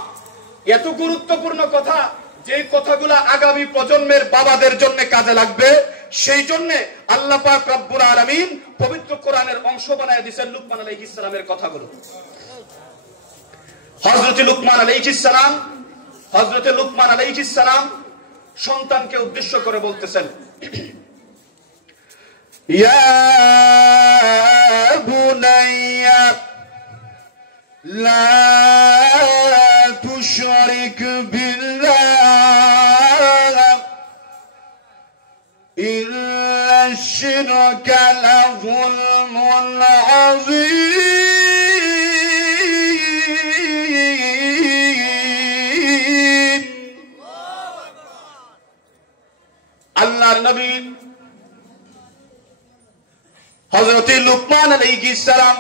এত গুরুত্বপূর্ণ কথা, যে কথাগুলা আগামী প্রজন্মের বাবাদের জন্য কাজে লাগবে, সেই জন্য আল্লাহ পাক রব্বুল আলামিন পবিত্র কোরআনের অংশ বানায়া দিয়েছেন লুকমান আলাইহিস সালামের কথাগুলো। হযরত লুকমান আলাইহিস সালাম সন্তানকে উদ্দেশ্য করে বলতেছেন, ইয়া বুনাইয়া লা তুশরিক বিল্লাহ ইন্না শিরকা লাযুলমুন আযীম। আল্লাহর নবী হযরত লুকমান আলাইহিস সালাম,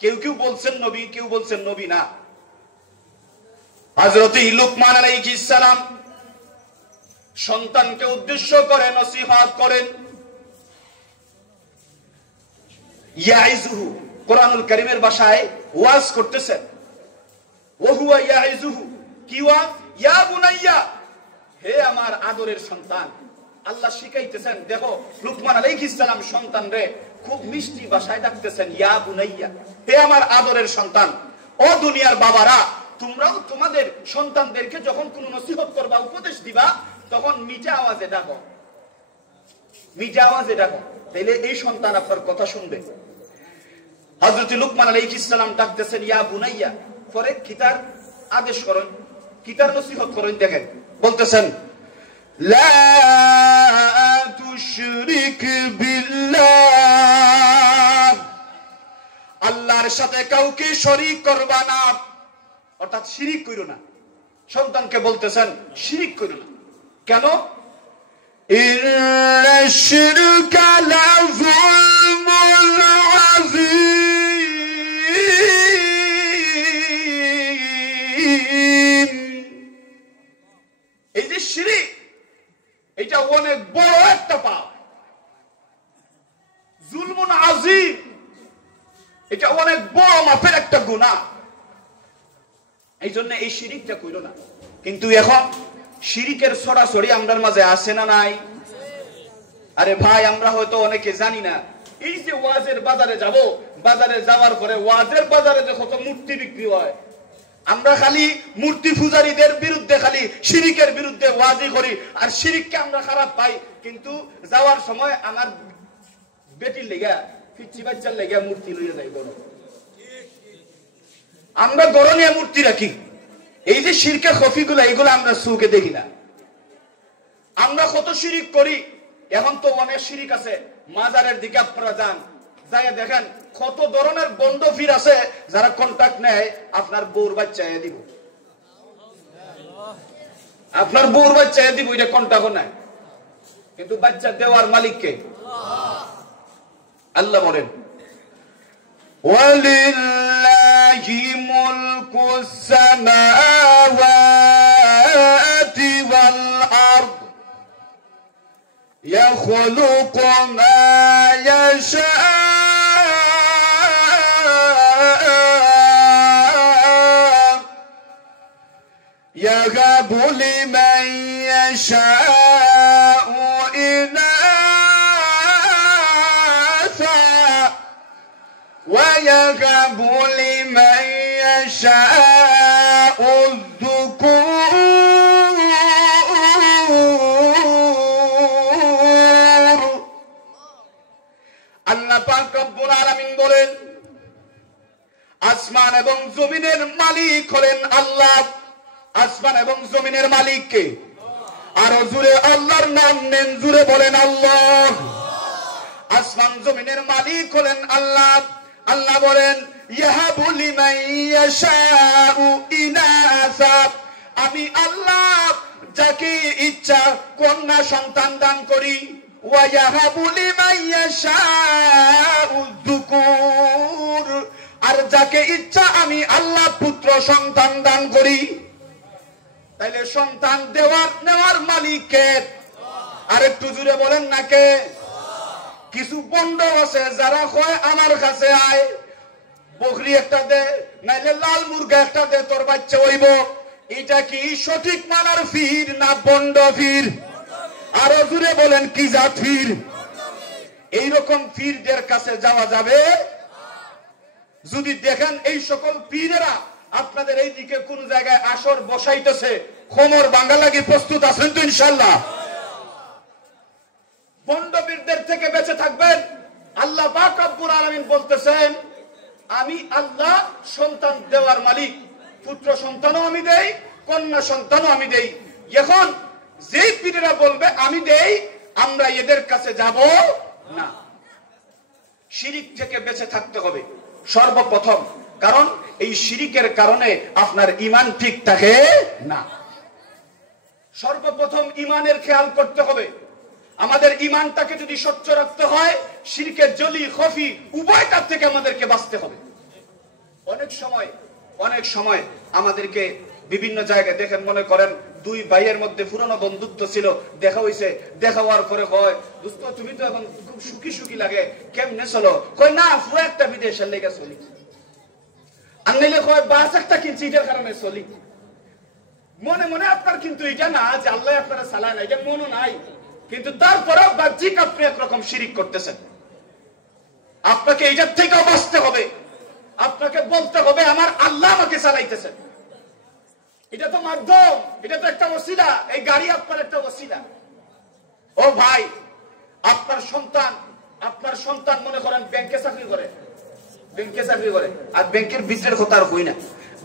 কেউ কেউ বলছেন নবী, কেউ বলছেন নবী না, হযরত লুকমান আলাইহিস সালাম সন্তানকে উদ্দেশ্য করে নসিহত করেন, ইয়াইজুহু, কোরআনুল কারীমের ভাষায় ওয়াজ করতেছেন, ওয়া হুয়া ইয়াইজুহু, কি ওয়াজ? ইয়া বুনাইয়া, হে আমার আদরের সন্তান। আল্লাহ শিখাইতেছেন, দেখো লুকমান আলাইহিস সালাম সন্তান রে খুব মিষ্টি ভাষায় ডাকতেছেন, ইয়া বুনাইয়া, হে আমার আদরের সন্তান। ও দুনিয়ার বাবারা, তোমরাও তোমাদের সন্তানদেরকে যখন কোনো নসিহত করবা, উপদেশ দিবা, তখন মিঠা আওয়াজে ডাকো, মিঠা আওয়াজে ডাকো, তাইলে এই সন্তান আপনার কথা শুনবে। হযরত লুকমান আলাইহিস সালাম ডাকতেছেন ইয়া বুনাইয়া, পরে কিতার আদেশ করেন, কিতার নসিহত করেন, দেখেন বলতেছেন, লা তুশরিক বিল্লাহ, আল্লাহর সাথে কাউকে শরীক করবা না, অর্থাৎ শিরিক কইরো না। সন্তানকে বলতেছেন শিরিক কইরো না। কেন? ইন্নাশ শিরকা লাযুলমুন আযীম। এই যে শিরিক, এটা অনেক বড় একটা পাপ, জুলমুন আযীম, এটা অনেক বড় মাপের একটা গুনাহ। এই জন্য এই শিরিকটা কইরো না। কিন্তু এখন শিরিকের ছড়াছড়ি আমরার মাঝে আছে না নাই? আরে ভাই, আমরা হয়তো অনেকে জানি না, এই যে ওয়াজের বাজারে যাব, বাজারে যাওয়ার পরে ওয়াজের বাজারে যে কত মূর্তি বিক্রি হয়, আমরা খালি মূর্তি পূজারীদের বিরুদ্ধে, খালি শিরিকের বিরুদ্ধে ওয়াজি করি, আর শিরিককে আমরা খারাপ পাই। কিন্তু যাওয়ার সময় আমার বেটির লেগা, পিচ্চি বাচ্চার লেগা মূর্তি লইয়া যাই গরম, আমরা গরনিয়া মূর্তি রাখি। এই যে শিরকের খফিগুলা, এগুলো আমরা চোখে দেখি না। আমরা কত শিরিক করি। এখন তো অনেক শিরিক আছে, মাজারের দিকে আপনারা যান, যাই দেখেন কত ধরনের বন্ধ ফির আছে, যারা কন্ট্রাক্ট নেয় আপনার বউর বাচ্চা দিব, আপনার বউর বাচ্চা দিব, এটা কন্ট্রাক্ট নেয়, কিন্তু বাচ্চা দেওয়ার মালিককে আল্লাহ বলেন, ওয়ালিল্লাহি মুলকুস সামাওয়াতি ওয়াল আরদ ইয়াখলুকু মা ইয়াশা ইয়াহাবু লিমান ইয়াশাউ ইনাসা ওয়া ইয়াহাবু লিমান ইয়াশাউ যুকুর। আল্লাহ পাক রব্বুল আলামিন বলেন, আসমান এবং জমিনের মালিক হলেন আল্লাহ। আসমান এবং জমিনের মালিক কে? আরো জুড়ে আল্লাহর নাম নেন, জুড়ে বলেন আল্লাহ। আসমান জমিনের মালিক হলেন আল্লাহ। আল্লাহ বলেন, ইয়াহাবু লিমান ইয়াশাউ ইনাসা, আমি আল্লাহ যাকে ইচ্ছা কন্যা সন্তান দান করি, ওয়া ইয়াহাবু লিমান ইয়াশাউ যুকুর, আর যাকে ইচ্ছা আমি আল্লাহ পুত্র সন্তান দান করি। তাইলে সন্তান দেওয়ার নেওয়ার মালিক কে? আর একটু জুড়ে বলেন না কে? কিছু বন্ড আছে যারা কয় আমার কাছে আয়, বকরি একটা দে, নাইলে লাল মুরগা একটা দে, তোর বাচ্চা হইব। এটা কি সঠিক মানার ফির না বন্ড ফির? আরো জুড়ে বলেন কি জাত ফির? এইরকম ফিরদের কাছে যাওয়া যাবে? যদি দেখেন এই সকল পীরেরা আপনাদের এই দিকে কোন জায়গায় আসর বসাইতেছে, খমর বাঙ্গা লাগি প্রস্তুত আছেন তো ইনশাআল্লাহ? বন্ডবীরদের থেকে বেঁচে থাকবেন। আল্লাহ পাক রব্বুল আলামিন বলতেছেন, আমি আল্লাহ সন্তান দেওয়ার মালিক, পুত্র সন্তানও আমি দেই, কন্যা সন্তানও আমি দেই। এখন যেই পীরেরা বলবে আমি দেই, আমরা এদের কাছে যাব না। শিরিক থেকে বেঁচে থাকতে হবে সর্বপ্রথম, কারণ এই শিরিকের কারণে আপনার ঈমান ঠিক থাকে না। সর্বপ্রথম ঈমানের খেয়াল করতে হবে। আমাদের ঈমানটাকে যদি স্বচ্ছ রাখতে হয়, শিরকের জলি খফি উভয়টার থেকে আমাদেরকে বাঁচতে হবে। অনেক সময় আমাদেরকে বিভিন্ন জায়গায় দেখেন, মনে করেন দুই ভাইয়ের মধ্যে পুরনো বন্ধুত্ব ছিল, দেখা হইছে, দেখা হওয়ার পরে কয় দোস্ত তুমি তো এখন খুব সুখী সুখী লাগে, কেমনে চলো? কয় না পুরো একটা বিদেশের লেগে চলি, আনলে কয় বাস একটা কিনছি এটার কারণে চলি। মনে মনে আপনার কিন্তু এটা না যে আল্লাহ আপনারা চালায় না, এটা মনও নাই, কিন্তু তারপরেও বাহ্যিক আপনি একরকম শিরিক করতেছেন। আপনাকে এইটার থেকেও বাঁচতে হবে, আপনাকে বলতে হবে আমার আল্লাহ আমাকে চালাইতেছেন। এটা তো মাধ্যম, এটা তো একটা ওসিলা, এই গাড়ি আপনার একটা ওসিলা। ও ভাই, আপনার সন্তান মনে করেন ব্যাংকে চাকরি করে, আর ব্যাংকের বিজনেস কথা আর হই না,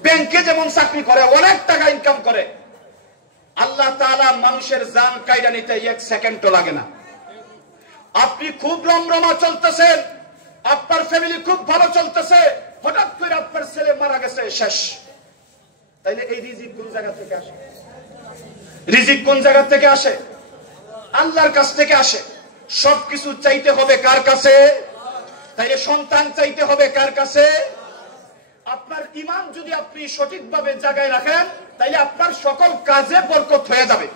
ব্যাংকে যেমন চাকরি করে অনেক টাকা ইনকাম করে, আল্লাহ তাআলা মানুষের জান কাইরা নিতে 1 সেকেন্ডও লাগে না। আপনি খুব রমরমা চলতেছেন, আপনার ফ্যামিলি খুব ভালো চলতেছে, হঠাৎ করে আপনার ছেলে মারা গেছে, শেষ। তাইলে এই রিজিক কোন জায়গা থেকে আসে? রিজিক কোন জায়গা থেকে আসে? আল্লাহর কাছ থেকে আসে। সবকিছু চাইতে হবে কার কাছে? তাইলে সন্তান চাইতে হবে কার কাছে? আপনার ঈমান যদি আপনি সঠিকভাবে জায়গায় রাখেন, তাইলে আপনার সকল কাজে বরকত হয়ে যাবে,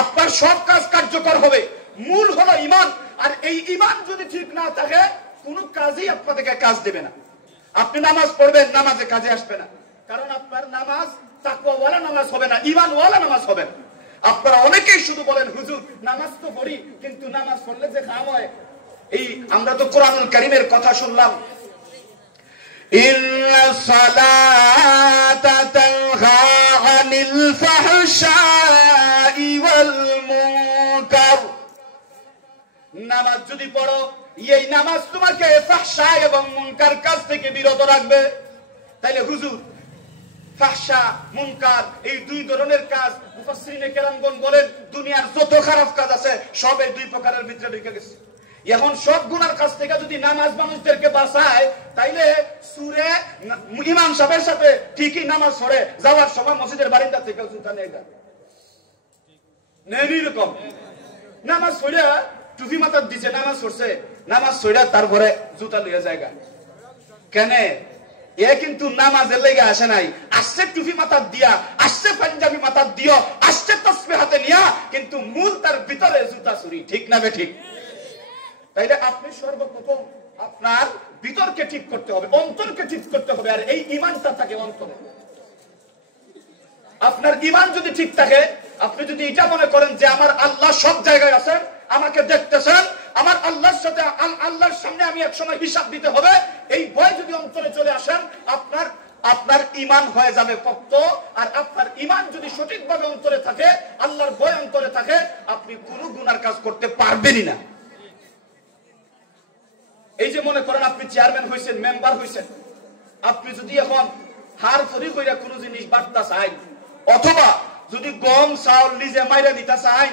আপনার সব কাজ কার্যকর হবে। মূল হলো ঈমান, আর এই ঈমান যদি ঠিক না থাকে কোনো কাজই আপনাদেরকে কাজ দেবে না। আপনি নামাজ পড়বেন, নামাজে কাজে আসবে না, কারণ আপনার নামাজ তাকওয়াওয়ালা নামাজ হবে না, ঈমানওয়ালা নামাজ হবে না। আপনারা অনেকেই শুধু বলেন হুজুর নামাজ তো পড়ি, কিন্তু নামাজ পড়লে যে কাম হয়, এই আমরা তো কোরআনুল কারীমের কথা শুনলাম, ইন্নাস সালাতা তানহা আনিল ফাহশাই ওয়াল মুনকার। নামাজ যদি পড়ো, এই নামাজ তোমাকে ফাহশা এবং মুনকার কাজ থেকে বিরত রাখবে। তাইলে হুজুর ফাহশা মুনকার এই দুই ধরনের কাজ, মুফাসসিরিনে কেরামগণ বলেন দুনিয়ার যত খারাপ কাজ আছে সব এই দুই প্রকারের ভিতরে ঢুকে গেছে। এখন সব গুনার কাজ থেকে যদি নামাজ মানুষদেরকে বাঁচায়, তাইলে সুরে ইমাম সাহেবের সাথে ঠিকই নামাজ পড়ে যাওয়ার সময় মসজিদের বারিন্দা থেকে জুতা নিয়ে যায়, এরকম নামাজ পড়ে টুপি মাথার দিছে, নামাজ পড়ছে, নামাজ পড়ে তারপরে জুতা লইয়া জায়গা কেন? এ কিন্তু নামাজের লেগে আসে নাই, আসছে টুপি মাথার দিয়া, আসছে পাঞ্জাবি মাথার দিও, আসছে তাসবিহ হাতে নিয়া, কিন্তু মূল তার ভিতরে জুতা চুরি। ঠিক না বে ঠিক? তাইলে আপনি সর্বপ্রথম আপনার ভিতরকে ঠিক করতে হবে, অন্তরকে ঠিক করতে হবে, আর এই ঈমানটা থাকে অন্তরে। আপনার ঈমান যদি ঠিক থাকে, আপনি যদি এটা মনে করেন যে আমার আল্লাহ সব জায়গায় আছেন, আমাকে দেখতেছেন, আমার আল্লাহর সাথে আল্লাহর সামনে আমি একসময় হিসাব দিতে হবে, এই ভয় যদি অন্তরে চলে আসেন, আপনার ঈমান হয়ে যাবে পক্ত। আর আপনার ঈমান যদি সঠিকভাবে অন্তরে থাকে, আল্লাহর ভয় অন্তরে থাকে, আপনি কোনো গুনার কাজ করতে পারবেনই না। এই যে মনে করেন আপনি চেয়ারম্যান হয়েছেন, মেম্বার হয়েছেন, আপনি যদি এখন হার ফরি কইরা কোনো জিনিস বাড়তা চাই, অথবা যদি গম চাউল নিজে মাইরা দিতে চাই,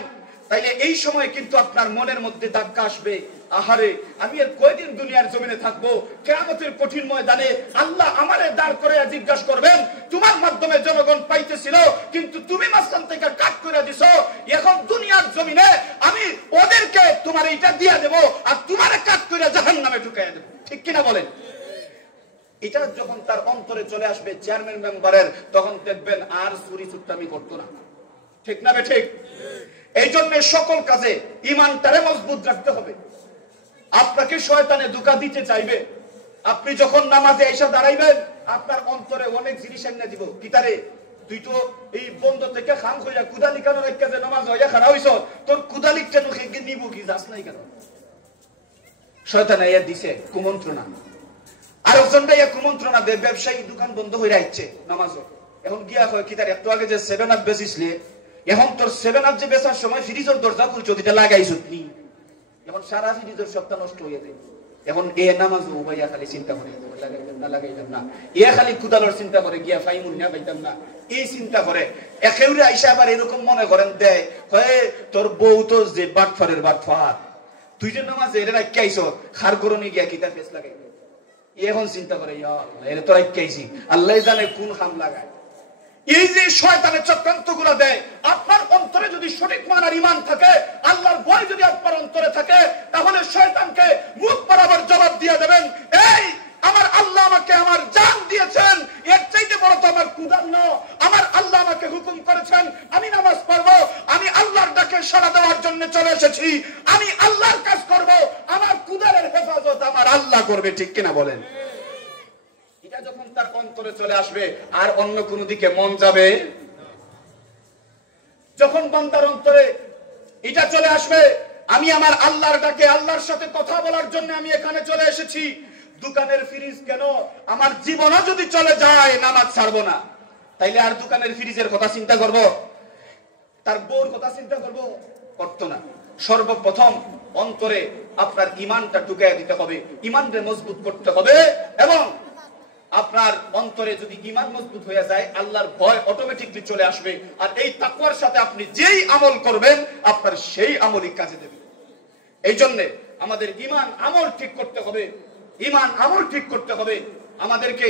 তাইলে এই সময় কিন্তু আপনার মনের মধ্যে ধাক্কা আসবে, আহারে আমি আর কয়দিন দুনিয়ার জমিনে থাকবো, কিয়ামতের কঠিন ময়দানে আল্লাহ আমারে দাঁড় করে জিজ্ঞাসা করবেন, তোমার মাধ্যমে জনগণ পাইতেছিল, কিন্তু তুমি মাঝখান থেকে কাট করে দিছো, এখন দুনিয়ার জমিনে আমি ওদেরকে তোমার এইটা দিয়ে দেবো, আর তোমারে কাট করে জাহান্নামে ঢুকাইয়া দেবো। ঠিক কিনা বলেন? এটা যখন তার অন্তরে চলে আসবে চেয়ারম্যান মেম্বারের, তখন দেখবেন আর চুরি চুট্টামি করতো না। ঠিক না বে ঠিক? এই জন্য সকল কাজে ঈমানটারে মজবুত রাখতে হবে। আপনাকে শয়তানে ধোঁকা দিতে চাইবে, আপনি যখন নামাজে এসে দাঁড়াইবেন, আপনার অন্তরে অনেক জিনিস এনে দিব, কিতারে তুই তো এই বন্ধ থেকে খাম হইয়া কুদালি কেন রেখে যে নামাজ হইয়া খারাপ হইছ, তোর কুদালিক কেন খেয়ে নিব কি যাস নাই কেন? শয়তানে ইয়া দিছে কুমন্ত্রণা, আর একজনটা ইয়া কুমন্ত্রণা দে, ব্যবসায়ী দোকান বন্ধ হইয়া আইছে নামাজও, এখন গিয়া হয় কিতারে একটু আগে যে 7 আপ বেচিসলে, এখন তোর 7 আপ যে বেচার সময় ফ্রিজের দরজা খুলছ, এটা লাগাইছো নি, এখন সারা ফ্রিজের সবটা নষ্ট হয়ে যায়। এখন এ নামাজও ভাইয়া খালি চিন্তা করে লাগাইতাম না লাগাইতাম না, এ খালি কুদালোর চিন্তা করে গিয়া ফাইমুন না পাইতাম না, এই চিন্তা করে। একেবারে আইসা আবার এরকম মনে করেন দেয়, হয় তোর বউ তো যে বাটফারের বাটফার, তুই যে নামাজে এর রাখতে আইছ, খার করনি গিয়া কিতা ফেস লাগাই, এখন চিন্তা করে ইয়া আল্লাহ এর তো রাখতে আইছি, আল্লাহ জানে কোন খাম লাগায়। এই যে শয়তানের চক্রান্ত গুলো দেয়, আপনার অন্তরে যদি সঠিক মানার ঈমান থাকে, আল্লাহর ভয় যদি আপনার অন্তরে থাকে, তাহলে শয়তানকে মুখ বরাবর জবাব দিয়ে দেবেন, এই আমার আমার আল্লাহ আমাকে আমার জান দিয়েছেন, এর চাইতে বড় তো আমার কুদার না। আমার আল্লাহ আমাকে হুকুম করেছেন আমি নামাজ পড়বো, আমি আল্লাহর ডাকে সাড়া দেওয়ার জন্য চলে এসেছি, আমি আল্লাহর কাজ করব, আমার কুদারের হেফাজত আমার আল্লাহ করবে। ঠিক কিনা বলেন? এটা যখন তার অন্তরে চলে আসবে আর অন্য কোন দিকে মন যাবে। যখন বান্দার অন্তরে এটা চলে আসবে আমি আমার আল্লাহর ডাকে আল্লাহর সাথে কথা বলার জন্য আমি এখানে চলে এসেছি, দোকানের ফ্রিজ কেন আমার জীবনও যদি চলে যায় নামাজ ছাড়বো না, তাইলে আর দোকানের ফ্রিজের কথা চিন্তা করব, তার বউর কথা চিন্তা করব? করতো না। সর্বপ্রথম অন্তরে আপনার ঈমানটা ঢুকাইয়া দিতে হবে, ঈমানকে মজবুত করতে হবে, এবং আপনার অন্তরে যদি ঈমান মজবুত হয়ে যায় আল্লাহর ভয় অটোমেটিকলি চলে আসবে। আর এই তাকওয়ার সাথে আপনি যেই আমল করবেন আপনার সেই আমলই কাজে দেবে। এই জন্য আমাদের ঈমান আমল ঠিক করতে হবে, ঈমান আমল ঠিক করতে হবে। আমাদেরকে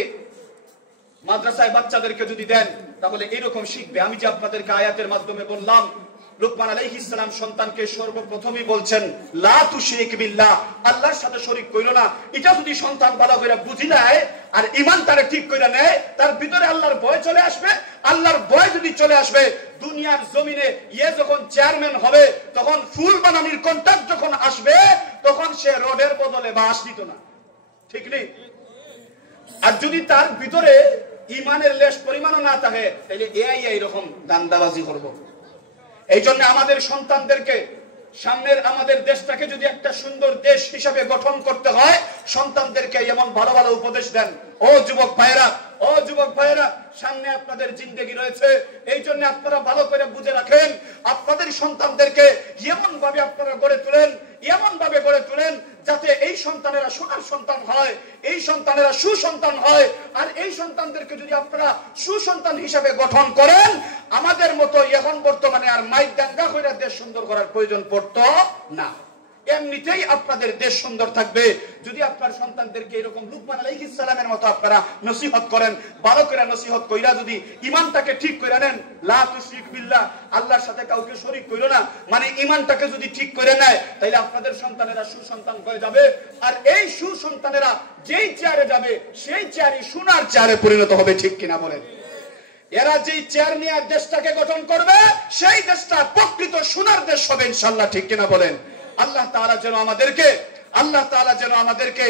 মাদ্রাসায় বাচ্চাদেরকে যদি দেন তাহলে এরকম শিখবে। আমি যে আপনাদেরকে আয়াতের মাধ্যমে বললাম, লুকমান আলাইহিস সালাম সন্তানকে সর্বপ্রথমই বলছেন লা তুশরিক বিল্লাহ, আল্লাহর সাথে শরীক কইরো না। এটা যদি সন্তান ভালো করে বুঝি নেয় আর ঈমান তারে ঠিক করে নেয়, তার ভিতরে আল্লাহর ভয় চলে আসবে। আল্লাহর ভয় যদি চলে আসবে, দুনিয়ার জমিনে যখন চেয়ারম্যান হবে তখন ফুল বানানির কন্ট্রাক্ট যখন আসবে তখন সে রোডের বদলে বাঁশ দিত না। ঠিক নেই? আর যদি তার ভিতরে ঈমানের লেশ পরিমাণও না থাকে তাহলে এইরকম দান্দাবাজি করবো। এই জন্য আমাদের সন্তানদেরকে, সামনের আমাদের দেশটাকে যদি একটা সুন্দর দেশ হিসাবে গঠন করতে হয়, সন্তানদেরকে এমন ভালো ভালো উপদেশ দেন। ও যুবক ভাইয়েরা, ও যুবক ভাইয়েরা, সামনে আপনাদের জিন্দেগি রয়েছে, এই জন্য আপনারা ভালো করে বুঝে রাখেন। আপনাদের সন্তানদেরকে এমন ভাবে আপনারা গড়ে তোলেন, এমন ভাবে গড়ে তোলেন যাতে এই সন্তানেরা সোনার সন্তান হয়, এই সন্তানেরা সুসন্তান হয়। আর এই সন্তানদেরকে যদি আপনারা সুসন্তান হিসাবে গঠন করেন, আমাদের মতো এখন বর্তমানে আর মাইক দাঙ্গা কইরা দেশ সুন্দর করার প্রয়োজন পড়তো না। এমনিতেই আপনাদের দেশ সুন্দর থাকবে যদি আপনার সন্তানদেরকে এরকম লুকমান আলাইহিস সালামের মতো আপনারা নসিহত করেন। ভালো করে নসিহত কইরা যদি ঈমানটাকে ঠিক করে নেন, লা তুশরিক বিল্লাহ, আল্লাহর সাথে কাউকে শরীক কইরো না, মানে ঈমানটাকে যদি ঠিক করে নেয় তাহলে আপনাদের সন্তানেরা সুসন্তান হয়ে যাবে। আর এই সুসন্তানেরা যেই চেয়ারে যাবে সেই চেয়ারই সোনার চেয়ারে পরিণত হবে। ঠিক কিনা বলেন? এরা যেই চেয়ার নিয়ে দেশটাকে গঠন করবে সেই দেশটা প্রকৃত সোনার দেশ হবে ইনশাআল্লাহ। ঠিক কিনা বলেন? আল্লাহ তাআলা যেন আমাদেরকে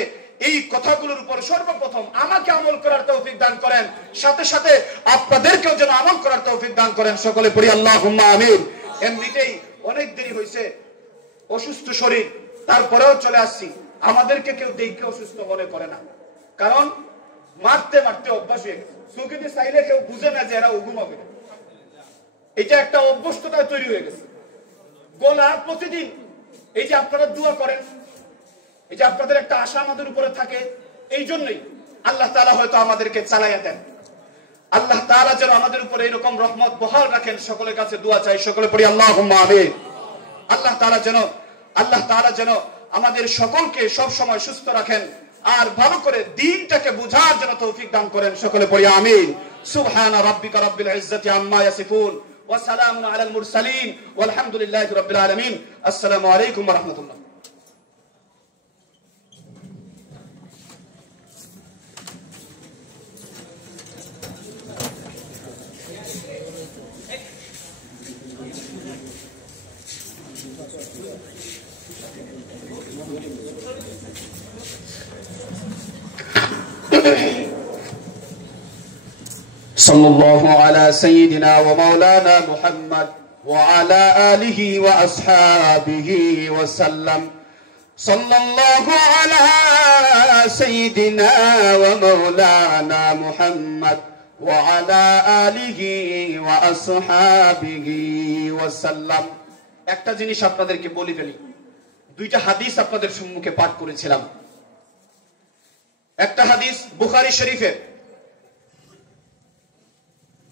এই কথাগুলোর উপর সর্বপ্রথম আমাকে আমল করার তৌফিক দান করেন, সাথে সাথে আপনাদেরকেও যেন আমল করার তৌফিক দান করেন। সকলে পড়ি আল্লাহুম্মা আমিন। এমনিতেই অনেক দেরি হয়েছে, অসুস্থ শরীর, তারপরেও চলে আসছি। আমাদেরকে কেউ দেখে অসুস্থ মনে করে না, কারণ মারতে মারতে অভ্যাস হয়ে গেছে। চোখে চাইলে কেউ বুঝে না যে এরা ঘুমাবে, এটা একটা অভ্যস্ততা তৈরি হয়ে গেছে। গলা প্রতিদিন এই যে আপনারা দোয়া করেন, এই যে আপনাদের একটা আশা আমাদের উপরে থাকে, এই জন্যই আল্লাহ তাআলা হয়তো আমাদেরকে চালাইয়া দেন। আল্লাহ তাআলা যেন আমাদের উপরে এরকম রহমত বহাল রাখেন, সকলের কাছে দোয়া চাই। সকলে পড়ি আল্লাহুম্মা আমিন। আল্লাহ তাআলা যেন আমাদের সকলকে সব সময় সুস্থ রাখেন আর ভালো করে দ্বীনটাকে বুঝার জন্য তৌফিক দান করেন। সকলে পড়ি আমিন। সুবহান রাব্বিকা রাব্বিল ইজ্জাতি আম্মা ইয়াসিফুন ওয়া সালামুন আলাল মুরসালিন ওয়ালহামদুলিল্লাহি রাব্বিল আলামিন। আসসালামু আলাইকুম ওয়া রাহমাতুল্লাহ। sallallahu ala sayyidina wa maulana Muhammad wa ala alihi wa ashabihi wa sallam. Sallallahu ala sayyidina wa maulana Muhammad wa ala alihi wa ashabihi wa sallam. একটা জিনিস আপনাদেরকে বলি ফেলি, দুইটা হাদিস আপনাদের সম্মুখে পাঠ করেছিলাম। একটা হাদিস বুখারী শরীফের,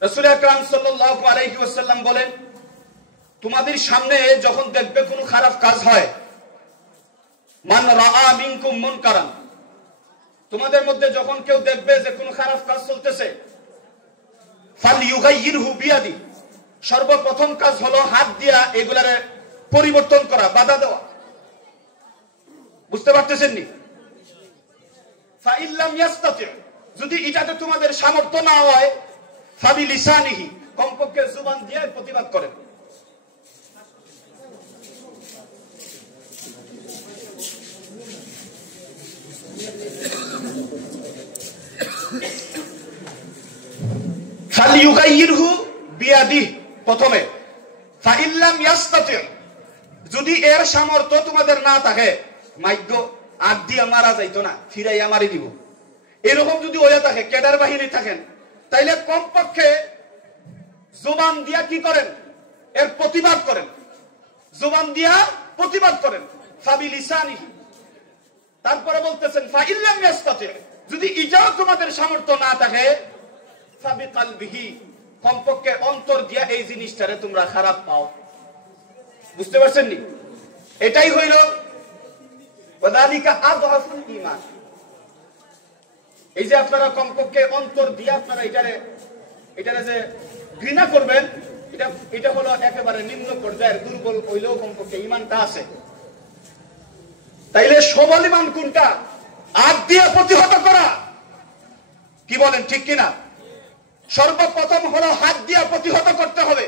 রাসূল আকরাম সাল্লাল্লাহু আলাইহি ওয়াসাল্লাম বলেন, তোমাদের সামনে যখন দেখবে কোনো খারাপ কাজ হয়, মান রাআ মিনকুম মুনকারান, তোমাদের মধ্যে যখন কেউ দেখবে যে কোনো খারাপ কাজ চলতেছে, ফালইউগাইয়িরহু বিয়াদি, সর্বপ্রথম কাজ হলো হাত দিয়া এগুলারে পরিবর্তন করা, বাধা দেওয়া। বুঝতে পারতেছেন নি? ফাইল্লাম ইয়াস্তাতি, যদি এটাতে তোমাদের সামর্থ্য না হয়, ফাবিলিসানিহি, কমপক্ষে জুবান দিয়ে প্রতিবাদ করেন। ফালিয়ুগাইয়িরহু বিয়াদিহি, প্রথমে ফাইল্লাম ইয়াস্তাতি, যদি এর সামর্থ্য তোমাদের না থাকে, মাইগ্য আগ দিয়ে মারা যাইতো না, ফিরাইয়া মারি দিব, এরকম যদি হয়ে থাকে, ক্যাডার বাহিনী থাকেন, তাইলে কমপক্ষে জুবান দিয়া কি করেন, এর প্রতিবাদ করেন, জুবান দিয়া প্রতিবাদ করেন। ফাবিলিসানিহি, তারপরে বলতেছেন ফাইল্লাম ইয়াস্তাতি, যদি এটাও তোমাদের সামর্থ্য না থাকে, ফাবিকালবিহি, কমপক্ষে অন্তর দিয়া এই জিনিসটারে তোমরা খারাপ পাও। বুঝতে পারছেন নি? এটাই হইল ওয়াদালিকা আযহাফুল ঈমান। এই যে আপনারা কমপক্ষে অন্তর দিয়ে আপনারা এটারে যে ঘৃণা করবেন, এটা হলো একেবারে নিম্ন পর্যায়ের, দুর্বল হইলেও কমপক্ষে ঈমানটা আছে। তাইলে সবল ঈমান কোনটা? আগ দিয়ে প্রতিহত করা। কি বলেন, ঠিক কিনা? সর্বপ্রথম হলো হাত দিয়ে প্রতিহত করতে হবে।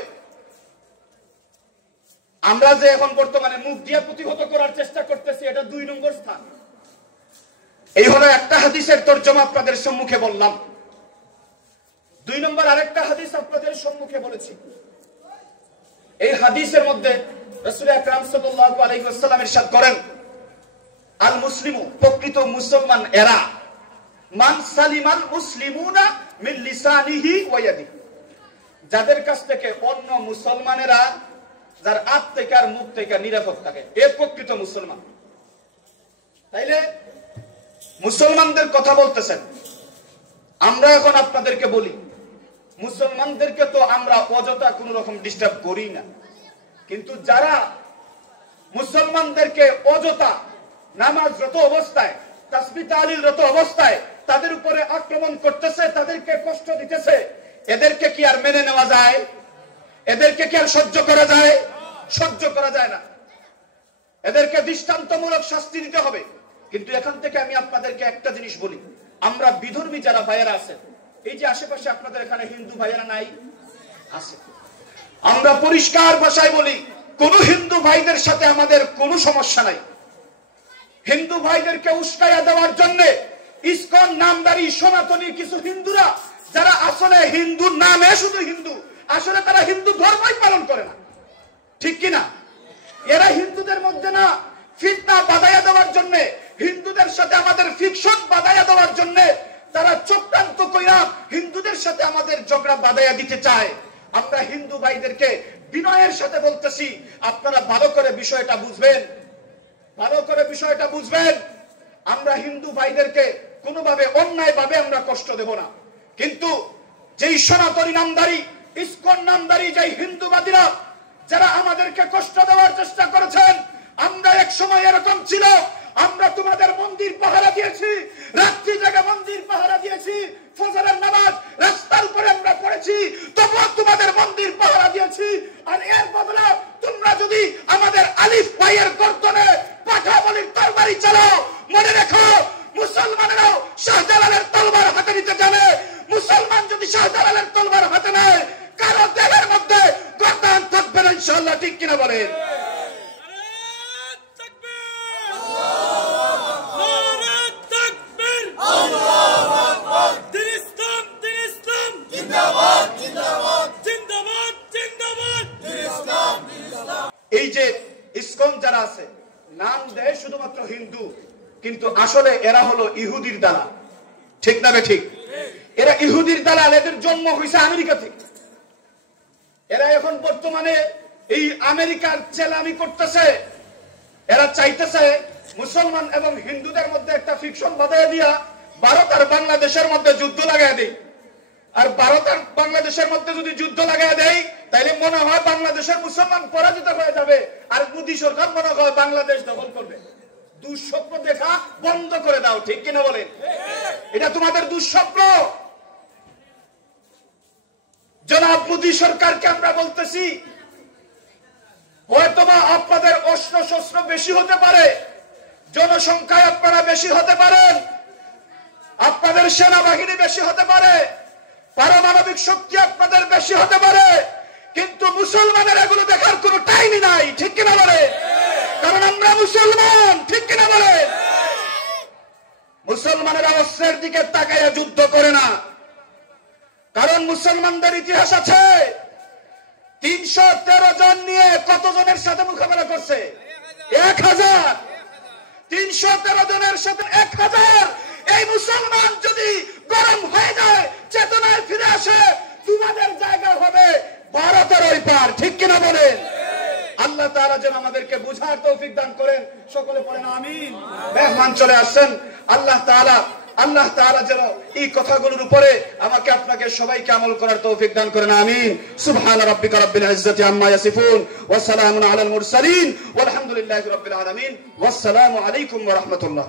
আমরা যে এখন বর্তমানে মুখ দিয়ে প্রতিহত করার চেষ্টা করতেছি, এটা 2 নম্বর স্থান। এই হলো একটা হাদিসের তরজমা আপনাদের সম্মুখে বললাম। 2 নম্বর আরেকটা হাদিস আপনাদের সম্মুখে বলেছি। এই হাদিসের মধ্যে রাসূল আকরাম সাল্লাল্লাহু আলাইহি ওয়াসাল্লাম ইরশাদ করেন, আল মুসলিমু, প্রকৃত মুসলমান এরা, মান সালিমাল মুসলিমুনা মিন লিসানিহি ওয়া ইয়াদিহি, যাদের কাছ থেকে অন্য মুসলমানেরা, যার হাত থেকে আর মুখ থেকে নিরাপদ থাকে, এ প্রকৃত মুসলমান। তাইলে মুসলমানদের কথা বলতেছেন, আমরা এখন আপনাদেরকে বলি, মুসলমানদেরকে তো আমরা অযথা কোন রকম ডিস্টার্ব করি না, কিন্তু যারা মুসলমানদেরকে অযথা নামাজরত অবস্থায়, তাসবিহ তাহলিলরত অবস্থায় তাদের উপরে আক্রমণ করতেছে, তাদেরকে কষ্ট দিতেছে, এদেরকে কি আর মেনে নেওয়া যায়? এদেরকে কি আর সহ্য করা যায়? সহ্য করা যায় না। এদেরকে দৃষ্টান্তমূলক শাস্তি দিতে হবে। কিন্তু এখান থেকে আমি আপনাদেরকে একটা জিনিস বলি, আমরা বিধর্মী যারা ভাইয়েরা আছেন, এই যে আশেপাশে আপনাদের এখানে হিন্দু ভাইয়েরা নাই আছে, আমরা পরিষ্কার ভাষায় বলি, কোন হিন্দু ভাইদের সাথে আমাদের কোনো সমস্যা নাই। হিন্দু ভাইদেরকে উস্কাইয়া দেওয়ার জন্য ইসকন নামদারি সনাতনী কিছু হিন্দুরা, যারা আসলে হিন্দু নামে শুধু হিন্দু, আসলে তারা হিন্দু ধর্মই পালন করে না, ঠিক কিনা? এরা হিন্দুদের মধ্যে না ফিতনা বাঁধাইয়া দেওয়ার জন্য, হিন্দুদের সাথে আমাদের ফিকশন বাঁধাইয়া দেওয়ার জন্য তারা চক্রান্ত কইরা হিন্দুদের সাথে আমাদের ঝগড়া বাঁধাইয়া দিতে চায়। আমরা হিন্দু ভাইদেরকে বিনয়ের সাথে বলতেছি, আপনারা ভালো করে বিষয়টা বুঝবেন, ভালো করে বিষয়টা বুঝবেন। আমরা হিন্দু ভাইদেরকে কোনোভাবে অন্যায় ভাবে আমরা কষ্ট দেব না, কিন্তু যেই সনাতনী নামদারি, ইসকন নামদারি যেই হিন্দুবাদীরা যারা আমাদেরকে কষ্ট দেওয়ার চেষ্টা করেছেন, আমরা এক সময় এরকম ছিল, আমরা তোমাদের মন্দির পাহারা দিয়েছি, রাত্রি জেগে মন্দির পাহারা দিয়েছি, ফজরের নামাজ রাস্তার উপরে আমরা পড়েছি, তবুও তোমাদের মন্দির পাহারা দিয়েছি। আর এর বদলে তোমরা যদি আমাদের আলিফ ভাইয়ের গর্দনে পাঠা বলির তরবারি চালাও, মনে রেখো মুসলমানেরাও শাহজালালের তলবার হাতে নিতে জানে। মুসলমান যদি শাহজালালের তলবার হাতে নেয়, কারো দেহের মধ্যে গর্দান থাকবে না ইনশাআল্লাহ, ঠিক কিনা বলেন? এই যে ইসকন যারা আছে, নাম দেয় শুধুমাত্র হিন্দু, কিন্তু আসলে এরা হলো ইহুদির দালাল, ঠিক না? ঠিক, এরা ইহুদির দালাল। এদের জন্ম হয়েছে আমেরিকা থেকে। এরা এখন বর্তমানে এই আমেরিকার চেলামি করতেছে। এরা চাইতেছে মুসলমান এবং হিন্দুদের মধ্যে একটা ফিকশন বাঁধাইয়া দিয়া ভারত আর বাংলাদেশের মধ্যে যুদ্ধ লাগাই দেয়। আর ভারত আর বাংলাদেশের মধ্যে যদি যুদ্ধ লাগাই দেয়, তাইলে মনে হয় বাংলাদেশের মুসলমান পরাজিত হয়ে যাবে, আর মোদী সরকার মনে হয় বাংলাদেশ দখল করবে। দুঃস্বপ্ন দেখা বন্ধ করে দাও, ঠিক কিনা বলেন? এটা তোমাদের দুঃস্বপ্ন। জনাব মোদী সরকারকে আমরা বলতেছি, হয়তোবা আপনাদের অস্ত্র শস্ত্র বেশি হতে পারে, জনসংখ্যায় আপনারা বেশি হতে পারেন, আপনাদের সেনাবাহিনী বেশি হতে পারে, পারমাণবিক শক্তি আপনাদের বেশি হতে পারে, কিন্তু মুসলমানের এগুলো দেখার কোনো টাইমই নাই, ঠিক কিনা বলে? কারণ আমরা মুসলমান, ঠিক কিনা বলে? মুসলমানেরা অস্ত্রের দিকে তাকাইয়া যুদ্ধ করে না, কারণ মুসলমানদের ইতিহাস আছে 313 জন নিয়ে কতজনের সাথে মোকাবেলা করছে? 1000। 313 জনের সাথে 1000। এই মুসলমান যদি গরম হয়ে যায়, চেতনায় ফিরে আসে, তোমাদের জায়গা হবে ভারতের ওই পার, ঠিক কিনা বলেন? আল্লাহ তাআলা যেন আমাদেরকে বুঝার তৌফিক দান করেন, সকলে বলেন আমিন। মেহমান চলে আসছেন, আল্লাহ তাআলা যেন এই কথাগুলোর উপরে আমাকে আপনাকে সবাইকে আমল করার তৌফিক দান করেন, আমিন। সুবহান রাব্বিকা রাব্বিল ইজ্জাতি আম্মা ইয়াসিফুন ওয়া সালামুন আলাল মুরসালিন ওয়ালহামদুলিল্লাহি রাব্বিল আলামিন। ওয়াসসালামু আলাইকুম ওয়া রাহমাতুল্লাহ।